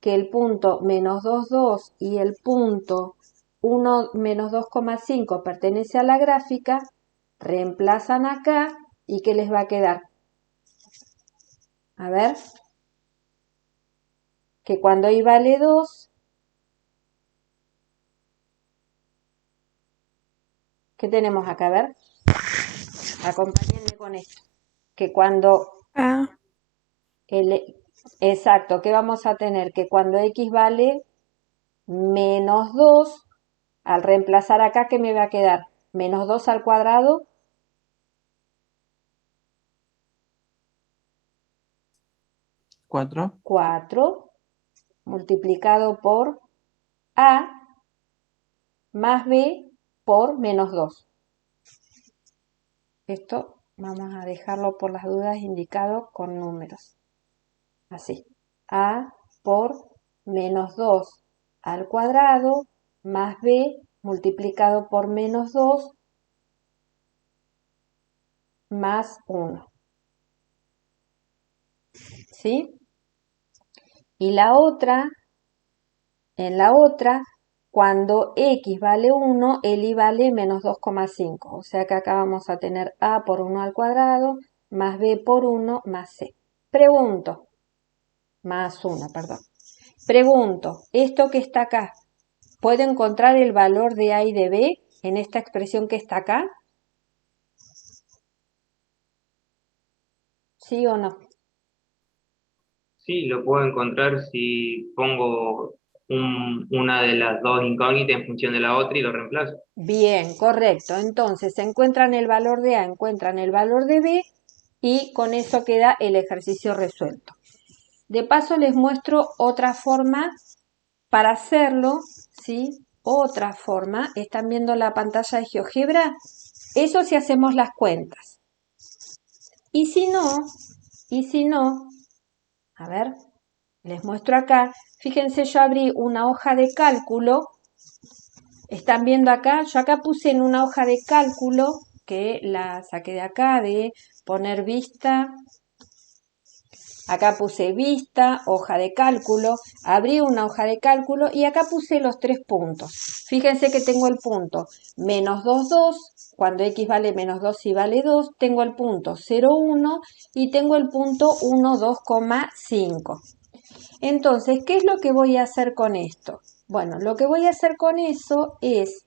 que el punto menos 2,2 y el punto 1 menos 2,5 pertenece a la gráfica, reemplazan acá y ¿qué les va a quedar? A ver, que cuando i vale 2, ¿qué tenemos acá? A ver, acompáñenme con esto. Que cuando A. exacto, ¿qué vamos a tener? Que cuando x vale menos 2, al reemplazar acá, ¿qué me va a quedar? Menos 2 al cuadrado. 4. 4 multiplicado por A más B por menos 2. Esto vamos a dejarlo por las dudas indicado con números. Así. A por menos 2 al cuadrado más B multiplicado por menos 2 más 1. ¿Sí? Y la otra, en la otra, cuando x vale 1, el y vale menos 2,5. O sea que acá vamos a tener a por 1 al cuadrado, más b por 1, más c. Pregunto, más 1, perdón. Pregunto, ¿esto que está acá, puedo encontrar el valor de a y de b en esta expresión que está acá? ¿Sí o no? Sí, lo puedo encontrar si pongo una de las dos incógnitas en función de la otra y lo reemplazo. Bien, correcto. Entonces, encuentran el valor de A, encuentran el valor de B y con eso queda el ejercicio resuelto. De paso les muestro otra forma para hacerlo, ¿sí? Otra forma. ¿Están viendo la pantalla de GeoGebra? Eso si hacemos las cuentas. Y si no, a ver, les muestro acá. Fíjense, yo abrí una hoja de cálculo. ¿Están viendo acá? Yo acá puse en una hoja de cálculo, que la saqué de acá, de poner vista. Acá puse vista, hoja de cálculo, abrí una hoja de cálculo y acá puse los 3 puntos. Fíjense que tengo el punto menos 2,2, cuando x vale menos 2 y vale 2, tengo el punto 0,1 y tengo el punto 1,2,5. Entonces, ¿qué es lo que voy a hacer con esto? Bueno, lo que voy a hacer con eso es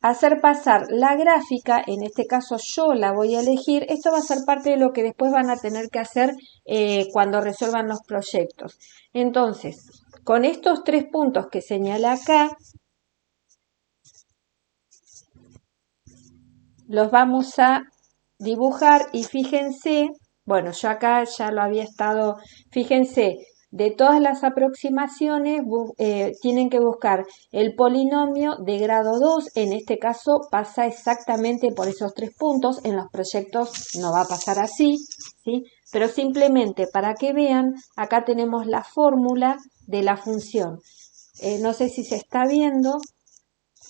hacer pasar la gráfica, en este caso yo la voy a elegir, esto va a ser parte de lo que después van a tener que hacer cuando resuelvan los proyectos. Entonces, con estos 3 puntos que señalé acá, los vamos a dibujar y fíjense, bueno, yo acá ya lo había estado, fíjense, de todas las aproximaciones tienen que buscar el polinomio de grado 2, en este caso pasa exactamente por esos 3 puntos, en los proyectos no va a pasar así, ¿sí? Pero simplemente para que vean, acá tenemos la fórmula de la función. No sé si se está viendo,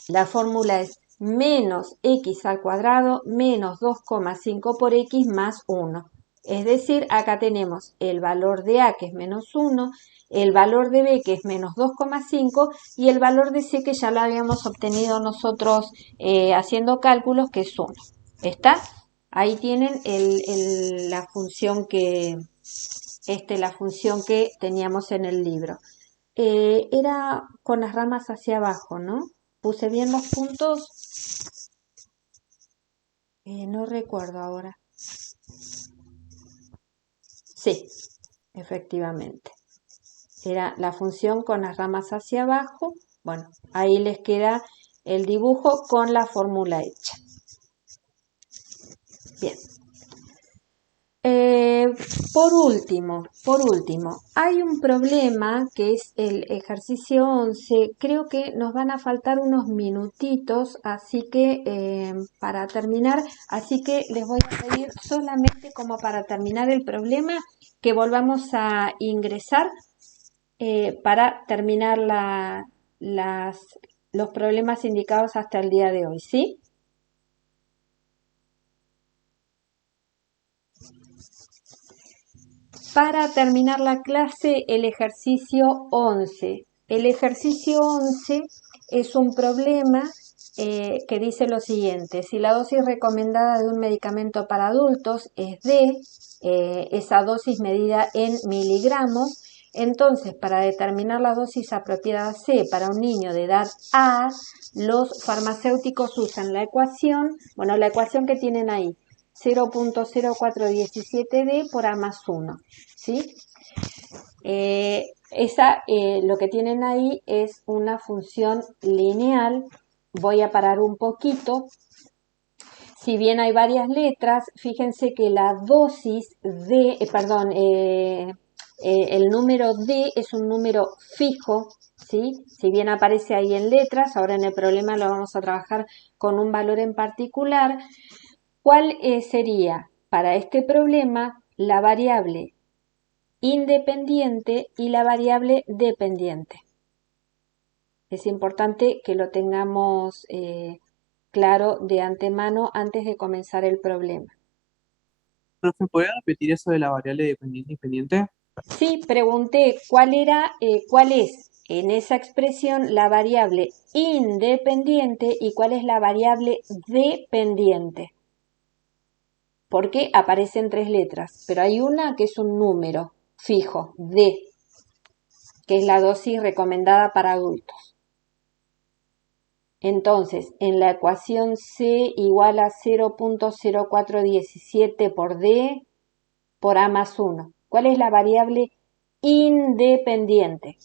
la fórmula es menos x al cuadrado menos 2,5 por x más 1. Es decir, acá tenemos el valor de a, que es menos 1, el valor de b, que es menos 2,5, y el valor de c, que ya lo habíamos obtenido nosotros haciendo cálculos, que es 1. ¿Está? Ahí tienen la función que teníamos en el libro. Era con las ramas hacia abajo, ¿no? ¿Puse bien los puntos? No recuerdo ahora. Sí, efectivamente. Era la función con las ramas hacia abajo. Bueno, ahí les queda el dibujo con la fórmula hecha. Bien. Por último, hay un problema que es el ejercicio 11. Creo que nos van a faltar unos minutitos, así que para terminar, así que les voy a pedir solamente como para terminar el problema que volvamos a ingresar para terminar los problemas indicados hasta el día de hoy, ¿sí? Para terminar la clase, el ejercicio 11. El ejercicio 11 es un problema que dice lo siguiente. Si la dosis recomendada de un medicamento para adultos es D, esa dosis medida en miligramos, entonces para determinar la dosis apropiada C para un niño de edad A, los farmacéuticos usan la ecuación que tienen ahí, 0.0417D por A más 1. ¿Sí? Lo que tienen ahí es una función lineal. Voy a parar un poquito. Si bien hay varias letras, fíjense que la dosis de, el número D es un número fijo, ¿sí? Si bien aparece ahí en letras, ahora en el problema lo vamos a trabajar con un valor en particular. ¿Cuál sería para este problema la variable independiente y la variable dependiente? Es importante que lo tengamos claro de antemano antes de comenzar el problema. Profe, ¿puede repetir eso de la variable dependiente independiente? Sí, pregunté cuál es en esa expresión la variable independiente y cuál es la variable dependiente. Porque aparecen 3 letras, pero hay una que es un número fijo, D, que es la dosis recomendada para adultos. Entonces, en la ecuación C igual a 0.0417 por D por A más 1. ¿Cuál es la variable independiente?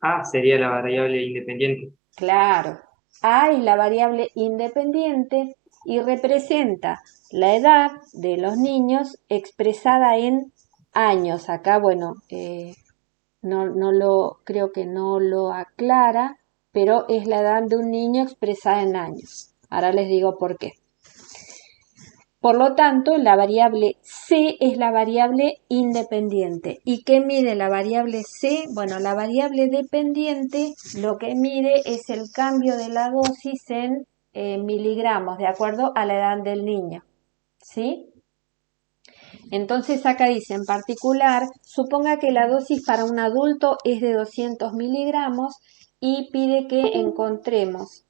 A sería la variable independiente. Claro, A es la variable independiente y representa la edad de los niños expresada en años. Acá, bueno, creo que no lo aclara, pero es la edad de un niño expresada en años. Ahora les digo por qué. Por lo tanto, la variable C es la variable independiente. ¿Y qué mide la variable C? Bueno, la variable dependiente lo que mide es el cambio de la dosis en miligramos, de acuerdo a la edad del niño. ¿Sí? Entonces acá dice, en particular, suponga que la dosis para un adulto es de 200 miligramos y pide que encontremos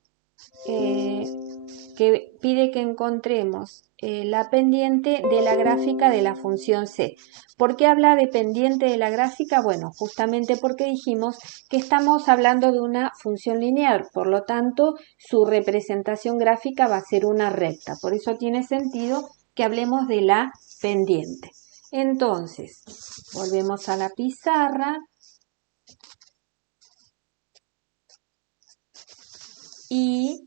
la pendiente de la gráfica de la función C. ¿Por qué habla de pendiente de la gráfica? Bueno, justamente porque dijimos que estamos hablando de una función lineal, por lo tanto, su representación gráfica va a ser una recta. Por eso tiene sentido que hablemos de la pendiente. Entonces, volvemos a la pizarra. Y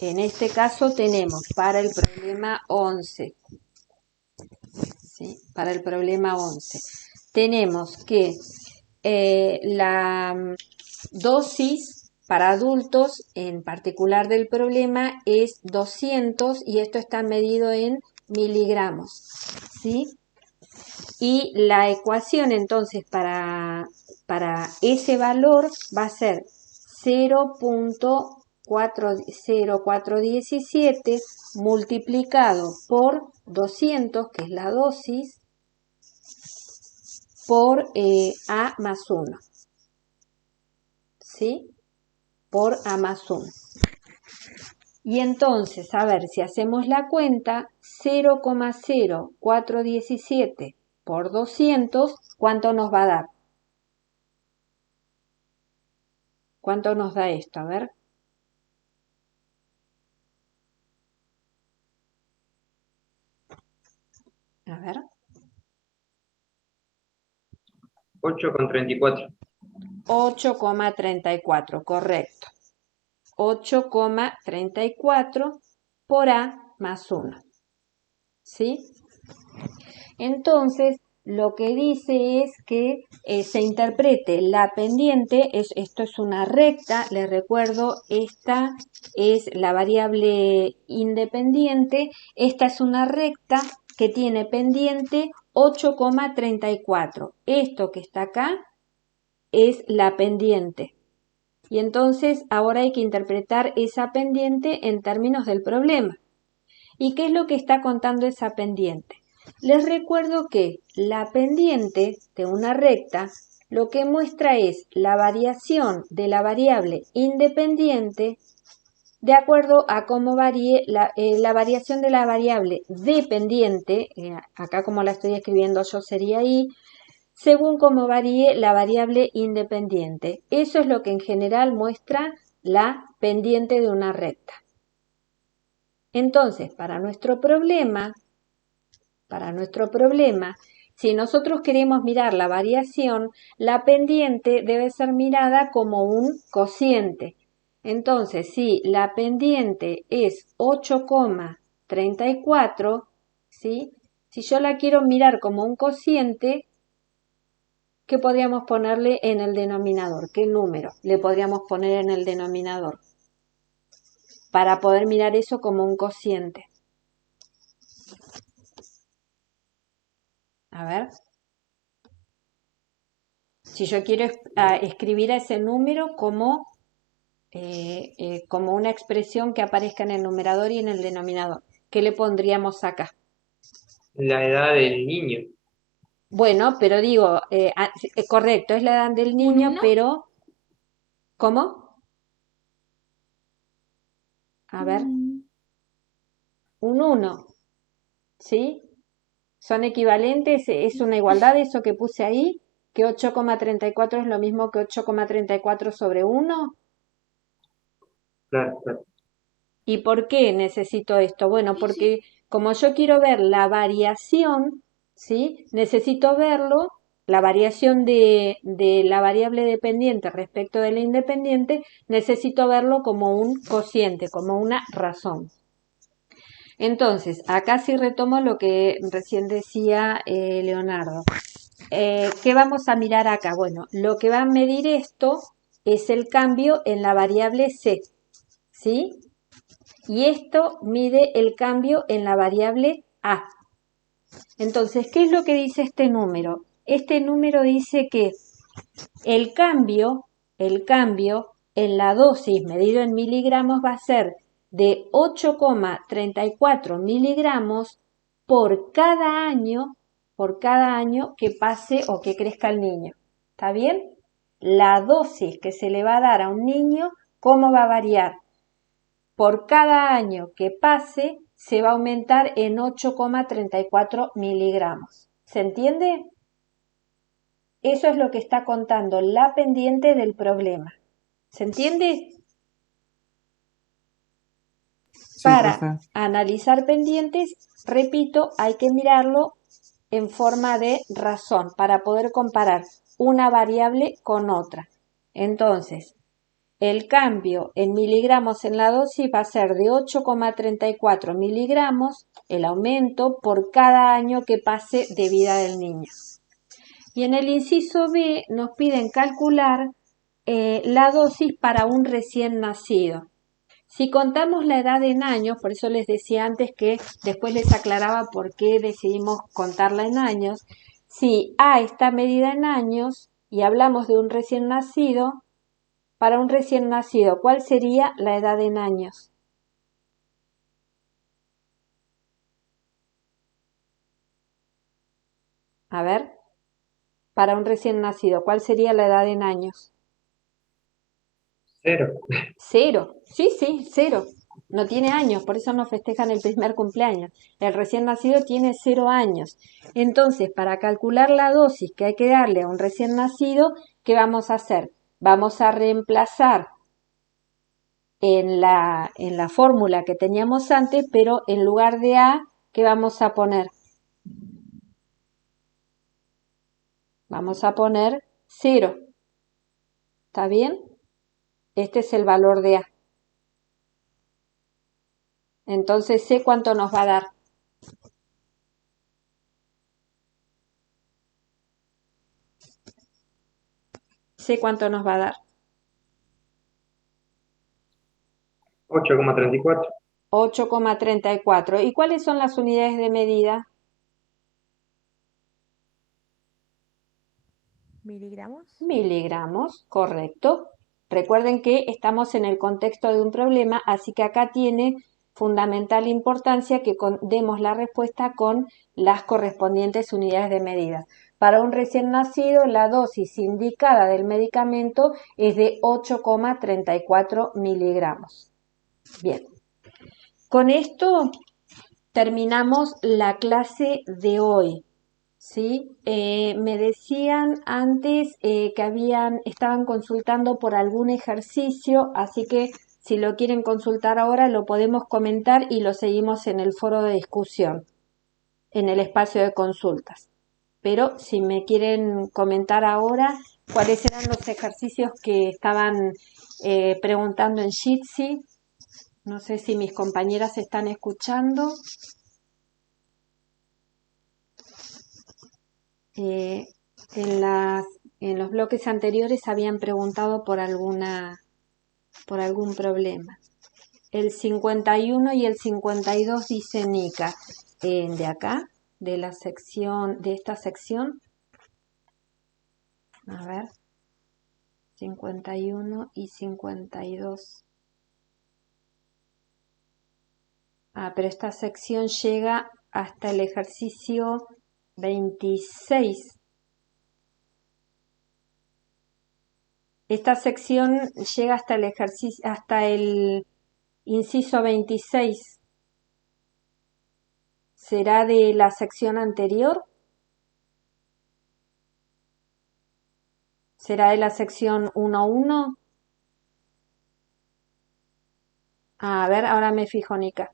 en este caso tenemos para el problema 11, ¿sí? Para el problema 11, tenemos que la dosis para adultos, en particular del problema, es 200 y esto está medido en miligramos, ¿sí? Y la ecuación entonces para ese valor va a ser 0.0417 multiplicado por 200, que es la dosis, por A más 1. ¿Sí? Por A más 1. Y entonces, a ver, si hacemos la cuenta, 0,0417 por 200, ¿cuánto nos va a dar? ¿Cuánto nos da esto? A ver. A ver. 8,34. 8,34, correcto. 8,34 por A más 1. ¿Sí? Entonces, lo que dice es que se interprete la pendiente, esto es una recta, les recuerdo, esta es la variable independiente, esta es una recta que tiene pendiente 8,34. Esto que está acá es la pendiente. Y entonces ahora hay que interpretar esa pendiente en términos del problema. ¿Y qué es lo que está contando esa pendiente? Les recuerdo que la pendiente de una recta lo que muestra es la variación de la variable independiente de acuerdo a cómo varíe la variación de la variable dependiente, acá como la estoy escribiendo yo sería I, según cómo varíe la variable independiente. Eso es lo que en general muestra la pendiente de una recta. Entonces, para nuestro problema, si nosotros queremos mirar la variación, la pendiente debe ser mirada como un cociente. Entonces, si la pendiente es 8,34, ¿sí? Si yo la quiero mirar como un cociente, ¿qué podríamos ponerle en el denominador? ¿Qué número le podríamos poner en el denominador? Para poder mirar eso como un cociente. A ver. Si yo quiero escribir a ese número como una expresión que aparezca en el numerador y en el denominador, ¿qué le pondríamos acá? La edad del niño. Bueno, pero digo, correcto, es la edad del niño, uno? pero ¿cómo? A ver, un 1, ¿sí? ¿Son equivalentes? ¿Es una igualdad eso que puse ahí? ¿Que 8,34 es lo mismo que 8,34 sobre 1? Claro, claro. ¿Y por qué necesito esto? Bueno, Sí, porque como yo quiero ver la variación, ¿sí? Necesito verlo, la variación de la variable dependiente respecto de la independiente, necesito verlo como un cociente, como una razón. Entonces, acá sí retomo lo que recién decía Leonardo. ¿Qué vamos a mirar acá? Bueno, lo que va a medir esto es el cambio en la variable C, ¿sí? Y esto mide el cambio en la variable A. Entonces, ¿qué es lo que dice este número? Este número dice que el cambio en la dosis medido en miligramos va a ser de 8,34 miligramos por cada año que pase o que crezca el niño. ¿Está bien? La dosis que se le va a dar a un niño, ¿cómo va a variar? Por cada año que pase, se va a aumentar en 8,34 miligramos. ¿Se entiende? Eso es lo que está contando la pendiente del problema. ¿Se entiende? Sí, Para profe. analizar pendientes, repito, hay que mirarlo en forma de razón para poder comparar una variable con otra. Entonces, el cambio en miligramos en la dosis va a ser de 8,34 miligramos, el aumento por cada año que pase de vida del niño. Y en el inciso B nos piden calcular la dosis para un recién nacido. Si contamos la edad en años, por eso les decía antes que después les aclaraba por qué decidimos contarla en años, si A está medida en años y hablamos de un recién nacido, para un recién nacido, ¿cuál sería la edad en años? A ver, para un recién nacido, ¿cuál sería la edad en años? 0. 0, sí, 0. no tiene años, por eso no festejan el primer cumpleaños. El recién nacido tiene 0 años. Entonces, para calcular la dosis que hay que darle a un recién nacido, ¿qué vamos a hacer? Vamos a reemplazar en la fórmula que teníamos antes, pero en lugar de A, ¿qué vamos a poner? Vamos a poner 0. ¿Está bien? Este es el valor de A. Entonces sé cuánto nos va a dar. Sé cuánto nos va a dar. 8,34. 8,34. ¿Y cuáles son las unidades de medida? ¿Miligramos? Miligramos, correcto. Recuerden que estamos en el contexto de un problema, así que acá tiene fundamental importancia que demos la respuesta con las correspondientes unidades de medida. Para un recién nacido, la dosis indicada del medicamento es de 8,34 miligramos. Bien, con esto terminamos la clase de hoy. ¿Sí? Me decían antes que estaban consultando por algún ejercicio, así que si lo quieren consultar ahora lo podemos comentar y lo seguimos en el foro de discusión, en el espacio de consultas. Pero si me quieren comentar ahora cuáles eran los ejercicios que estaban preguntando en Jitsi, no sé si mis compañeras están escuchando. En los bloques anteriores habían preguntado por algún problema. El 51 y el 52 dice Nica. De acá, de esta sección. A ver. 51 y 52. Pero esta sección llega hasta el ejercicio 26. Esta sección llega hasta el inciso 26. ¿Será de la sección anterior? ¿Será de la sección 1.1? A ver, ahora me fijo, Nica.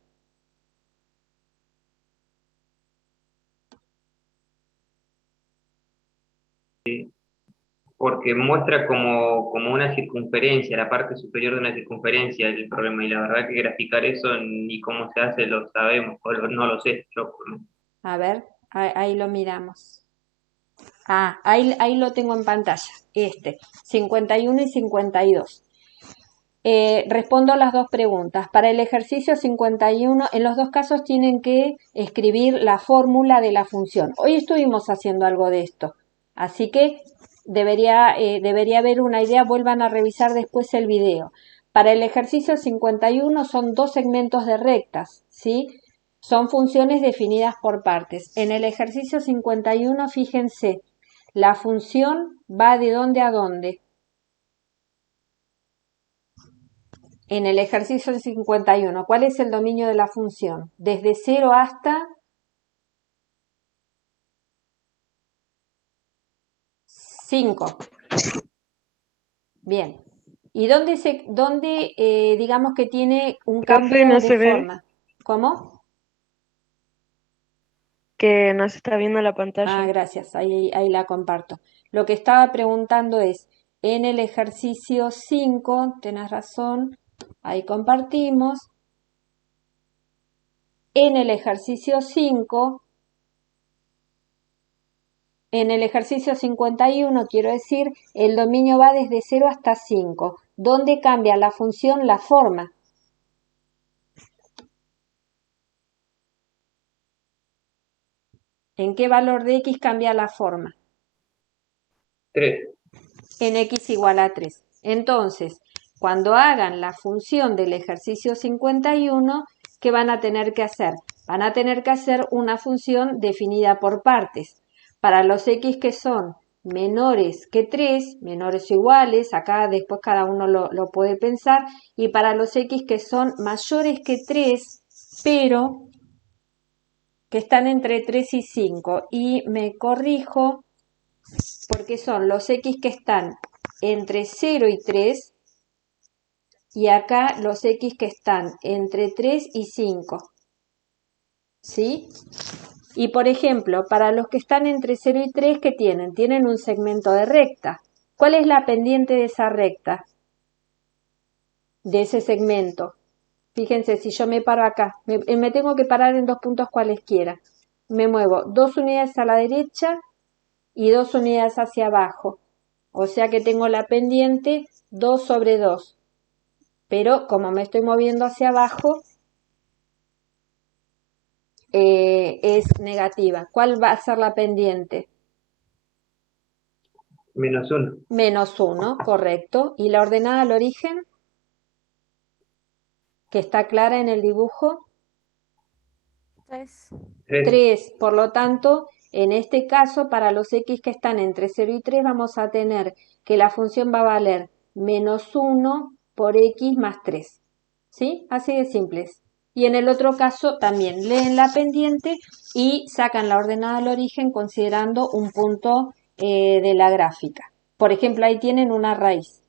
Porque muestra como una circunferencia, la parte superior de una circunferencia el problema, y la verdad que graficar eso ni cómo se hace lo sabemos, o no lo sé yo. A ver, ahí lo miramos. Ahí lo tengo en pantalla, 51 y 52. Respondo a las dos preguntas. Para el ejercicio 51, en los dos casos tienen que escribir la fórmula de la función. Hoy estuvimos haciendo algo de esto, así que debería haber una idea. Vuelvan a revisar después el video. Para el ejercicio 51 son 2 segmentos de rectas, ¿sí? Son funciones definidas por partes. En el ejercicio 51, fíjense, la función va de dónde a dónde. En el ejercicio 51, ¿cuál es el dominio de la función? Desde 0 hasta 5. Bien. ¿Y dónde digamos que tiene un cambio no de se ve. forma? ¿Cómo? Que no se está viendo la pantalla. Gracias, ahí la comparto. Lo que estaba preguntando es, en el ejercicio 5, tenés razón, ahí compartimos. En el ejercicio 5, en el ejercicio 51, quiero decir, el dominio va desde 0 hasta 5. ¿Dónde cambia la función la forma? ¿En qué valor de x cambia la forma? 3. En x igual a 3. Entonces, cuando hagan la función del ejercicio 51, ¿qué van a tener que hacer? Van a tener que hacer una función definida por partes. Para los x que son menores que 3, menores o iguales, acá después cada uno lo puede pensar, y para los x que son mayores que 3, pero que están entre 3 y 5. Y me corrijo porque son los x que están entre 0 y 3, y acá los x que están entre 3 y 5. ¿Sí? Y por ejemplo, para los que están entre 0 y 3, ¿qué tienen? Tienen un segmento de recta. ¿Cuál es la pendiente de esa recta? De ese segmento. Fíjense, si yo me paro acá, me tengo que parar en 2 puntos cualesquiera. Me muevo 2 unidades a la derecha y 2 unidades hacia abajo. O sea que tengo la pendiente 2 sobre 2. Pero como me estoy moviendo hacia abajo, es negativa. ¿Cuál va a ser la pendiente? -1. -1, correcto. ¿Y la ordenada al origen? Que está clara en el dibujo. 3. 3. Por lo tanto, en este caso, para los x que están entre 0 y 3, vamos a tener que la función va a valer -1 por x más 3. ¿Sí? Así de simples. Y en el otro caso también leen la pendiente y sacan la ordenada al origen considerando un punto de la gráfica. Por ejemplo, ahí tienen una raíz.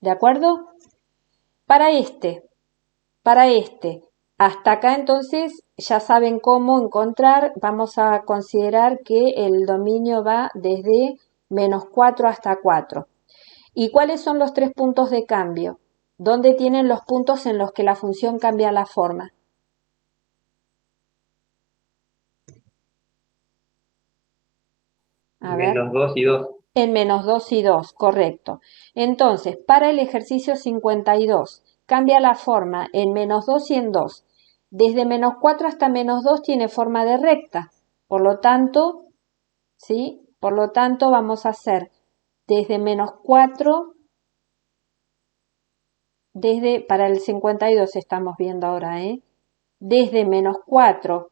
¿De acuerdo? Para este, hasta acá entonces ya saben cómo encontrar. Vamos a considerar que el dominio va desde -4 hasta 4. ¿Y cuáles son los 3 puntos de cambio? ¿Dónde tienen los puntos en los que la función cambia la forma? A ver. -2 y 2. En -2 y 2, correcto. Entonces, para el ejercicio 52, cambia la forma en -2 y en 2. Desde -4 hasta -2 tiene forma de recta. Por lo tanto, ¿sí? Por lo tanto, vamos a hacer desde -4, para el 52 estamos viendo ahora, desde -4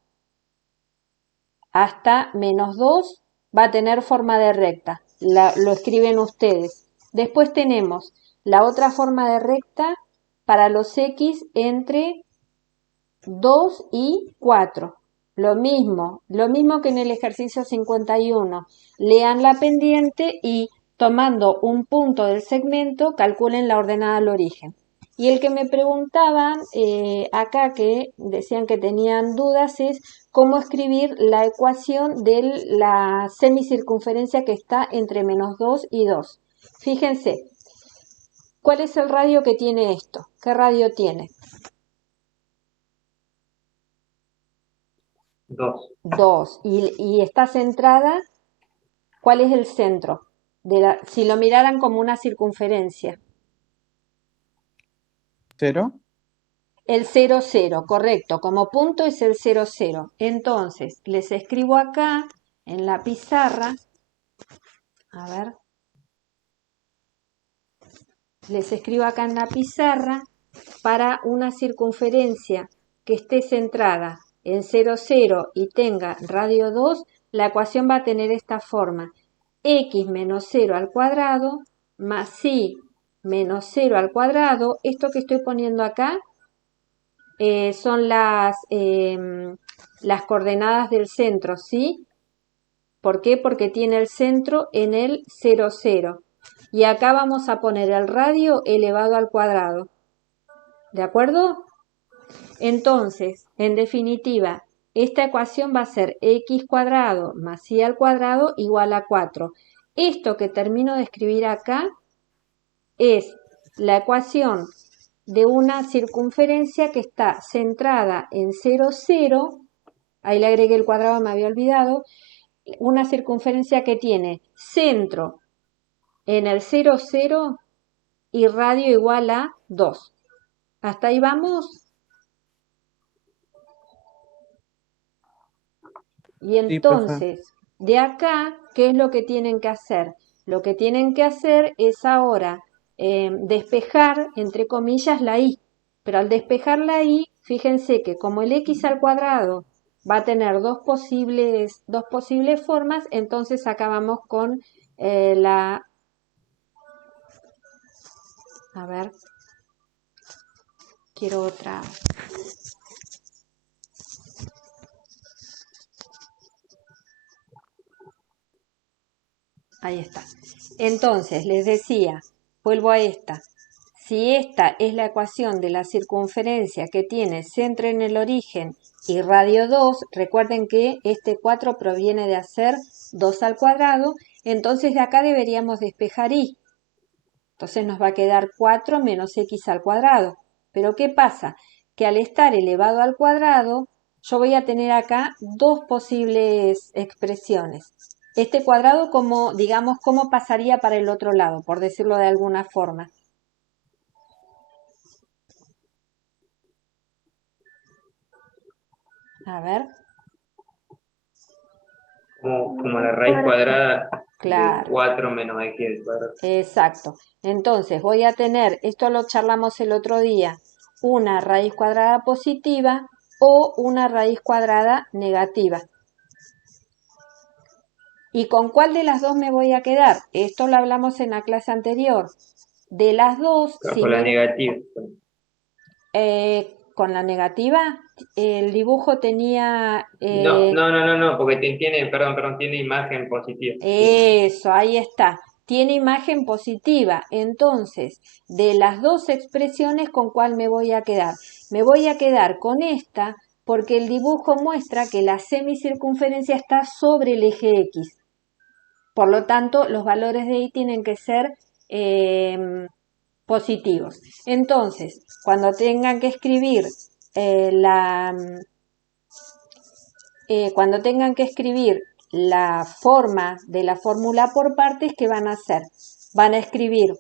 hasta -2 va a tener forma de recta. Lo escriben ustedes. Después tenemos la otra forma de recta para los x entre 2 y 4. Lo mismo que en el ejercicio 51. Lean la pendiente y tomando un punto del segmento calculen la ordenada al origen. Y el que me preguntaban acá, que decían que tenían dudas, es cómo escribir la ecuación de la semicircunferencia que está entre -2 y 2. Fíjense, ¿cuál es el radio que tiene esto? ¿Qué radio tiene? 2. 2. Y está centrada, ¿cuál es el centro? Si lo miraran como una circunferencia. 0. El 0, 0, correcto. Como punto es el 0, 0. Entonces, les escribo acá en la pizarra. A ver. Les escribo acá en la pizarra para una circunferencia que esté centrada en 0, 0 y tenga radio 2, la ecuación va a tener esta forma. X menos 0 al cuadrado más y menos 0 al cuadrado. Esto que estoy poniendo acá son las coordenadas del centro, ¿sí? ¿Por qué? Porque tiene el centro en el 0, 0. Y acá vamos a poner el radio elevado al cuadrado. ¿De acuerdo? Entonces, en definitiva, esta ecuación va a ser x cuadrado más y al cuadrado igual a 4. Esto que termino de escribir acá es la ecuación de una circunferencia que está centrada en 0, 0, ahí le agregué el cuadrado, me había olvidado, una circunferencia que tiene centro en el 0, 0 y radio igual a 2. ¿Hasta ahí vamos? Y entonces, de acá, ¿qué es lo que tienen que hacer? Lo que tienen que hacer es ahora despejar, entre comillas, la y. Pero al despejar la y, fíjense que como el x al cuadrado va a tener dos posibles formas, entonces acá vamos con A ver, quiero otra. Ahí está. Entonces, les decía, vuelvo a esta. Si esta es la ecuación de la circunferencia que tiene centro en el origen y radio 2, recuerden que este 4 proviene de hacer 2 al cuadrado, entonces de acá deberíamos despejar y. Entonces nos va a quedar 4 menos x al cuadrado. Pero ¿qué pasa? Que al estar elevado al cuadrado, yo voy a tener acá dos posibles expresiones. Este cuadrado, como, digamos, ¿cómo pasaría para el otro lado? Por decirlo de alguna forma. A ver. Como la raíz cuadrada Claro. de 4 menos x al cuadrado. Exacto. Entonces voy a tener, esto lo charlamos el otro día, una raíz cuadrada positiva o una raíz cuadrada negativa. ¿Y con cuál de las dos me voy a quedar? Esto lo hablamos en la clase anterior. De las dos, Con la negativa. con la negativa, el dibujo tenía... No, porque tiene imagen positiva. Eso, ahí está. Tiene imagen positiva. Entonces, de las dos expresiones, ¿con cuál me voy a quedar? Me voy a quedar con esta porque el dibujo muestra que la semicircunferencia está sobre el eje X. Por lo tanto, los valores de y tienen que ser positivos. Entonces, cuando tengan que escribir cuando tengan que escribir la forma de la fórmula por partes, ¿qué van a hacer? Van a escribir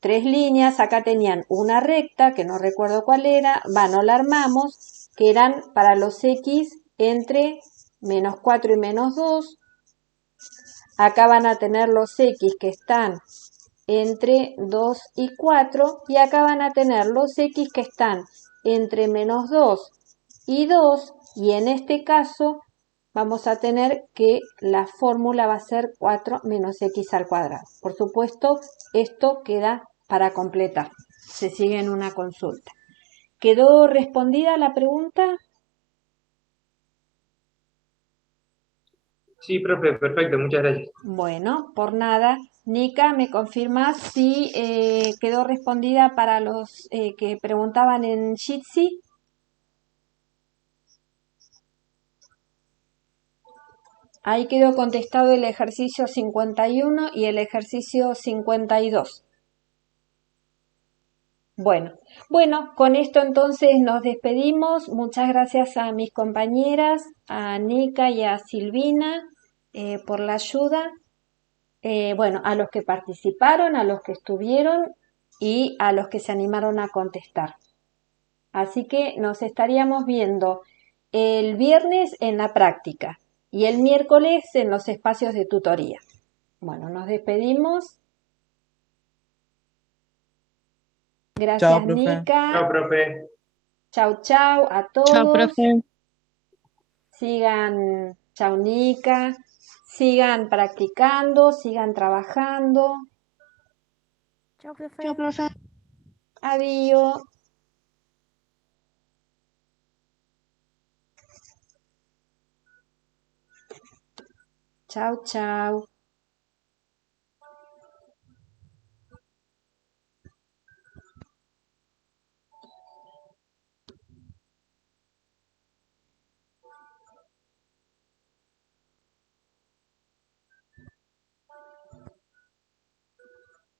3 líneas, acá tenían una recta, que no recuerdo cuál era, no la armamos, que eran para los x entre menos 4 y menos 2. Acá van a tener los x que están entre 2 y 4, y acá van a tener los x que están entre menos 2 y 2, y en este caso vamos a tener que la fórmula va a ser 4 menos x al cuadrado. Por supuesto, esto queda para completar. Se sigue en una consulta. ¿Quedó respondida la pregunta? Sí, profe, perfecto, muchas gracias. Bueno, por nada. Nika, ¿me confirmas si quedó respondida para los que preguntaban en Jitsi? Ahí quedó contestado el ejercicio 51 y el ejercicio 52. Bueno, con esto entonces nos despedimos. Muchas gracias a mis compañeras, a Nika y a Silvina por la ayuda. A los que participaron, a los que estuvieron y a los que se animaron a contestar. Así que nos estaríamos viendo el viernes en la práctica y el miércoles en los espacios de tutoría. Bueno, nos despedimos. Gracias, Chao, profe. Nika. Chao, profe. Chau a todos. Chao, profe. Sigan, chau, Nika. Sigan practicando, sigan trabajando. Chao, profe. Chao, profe. Adiós. Chau.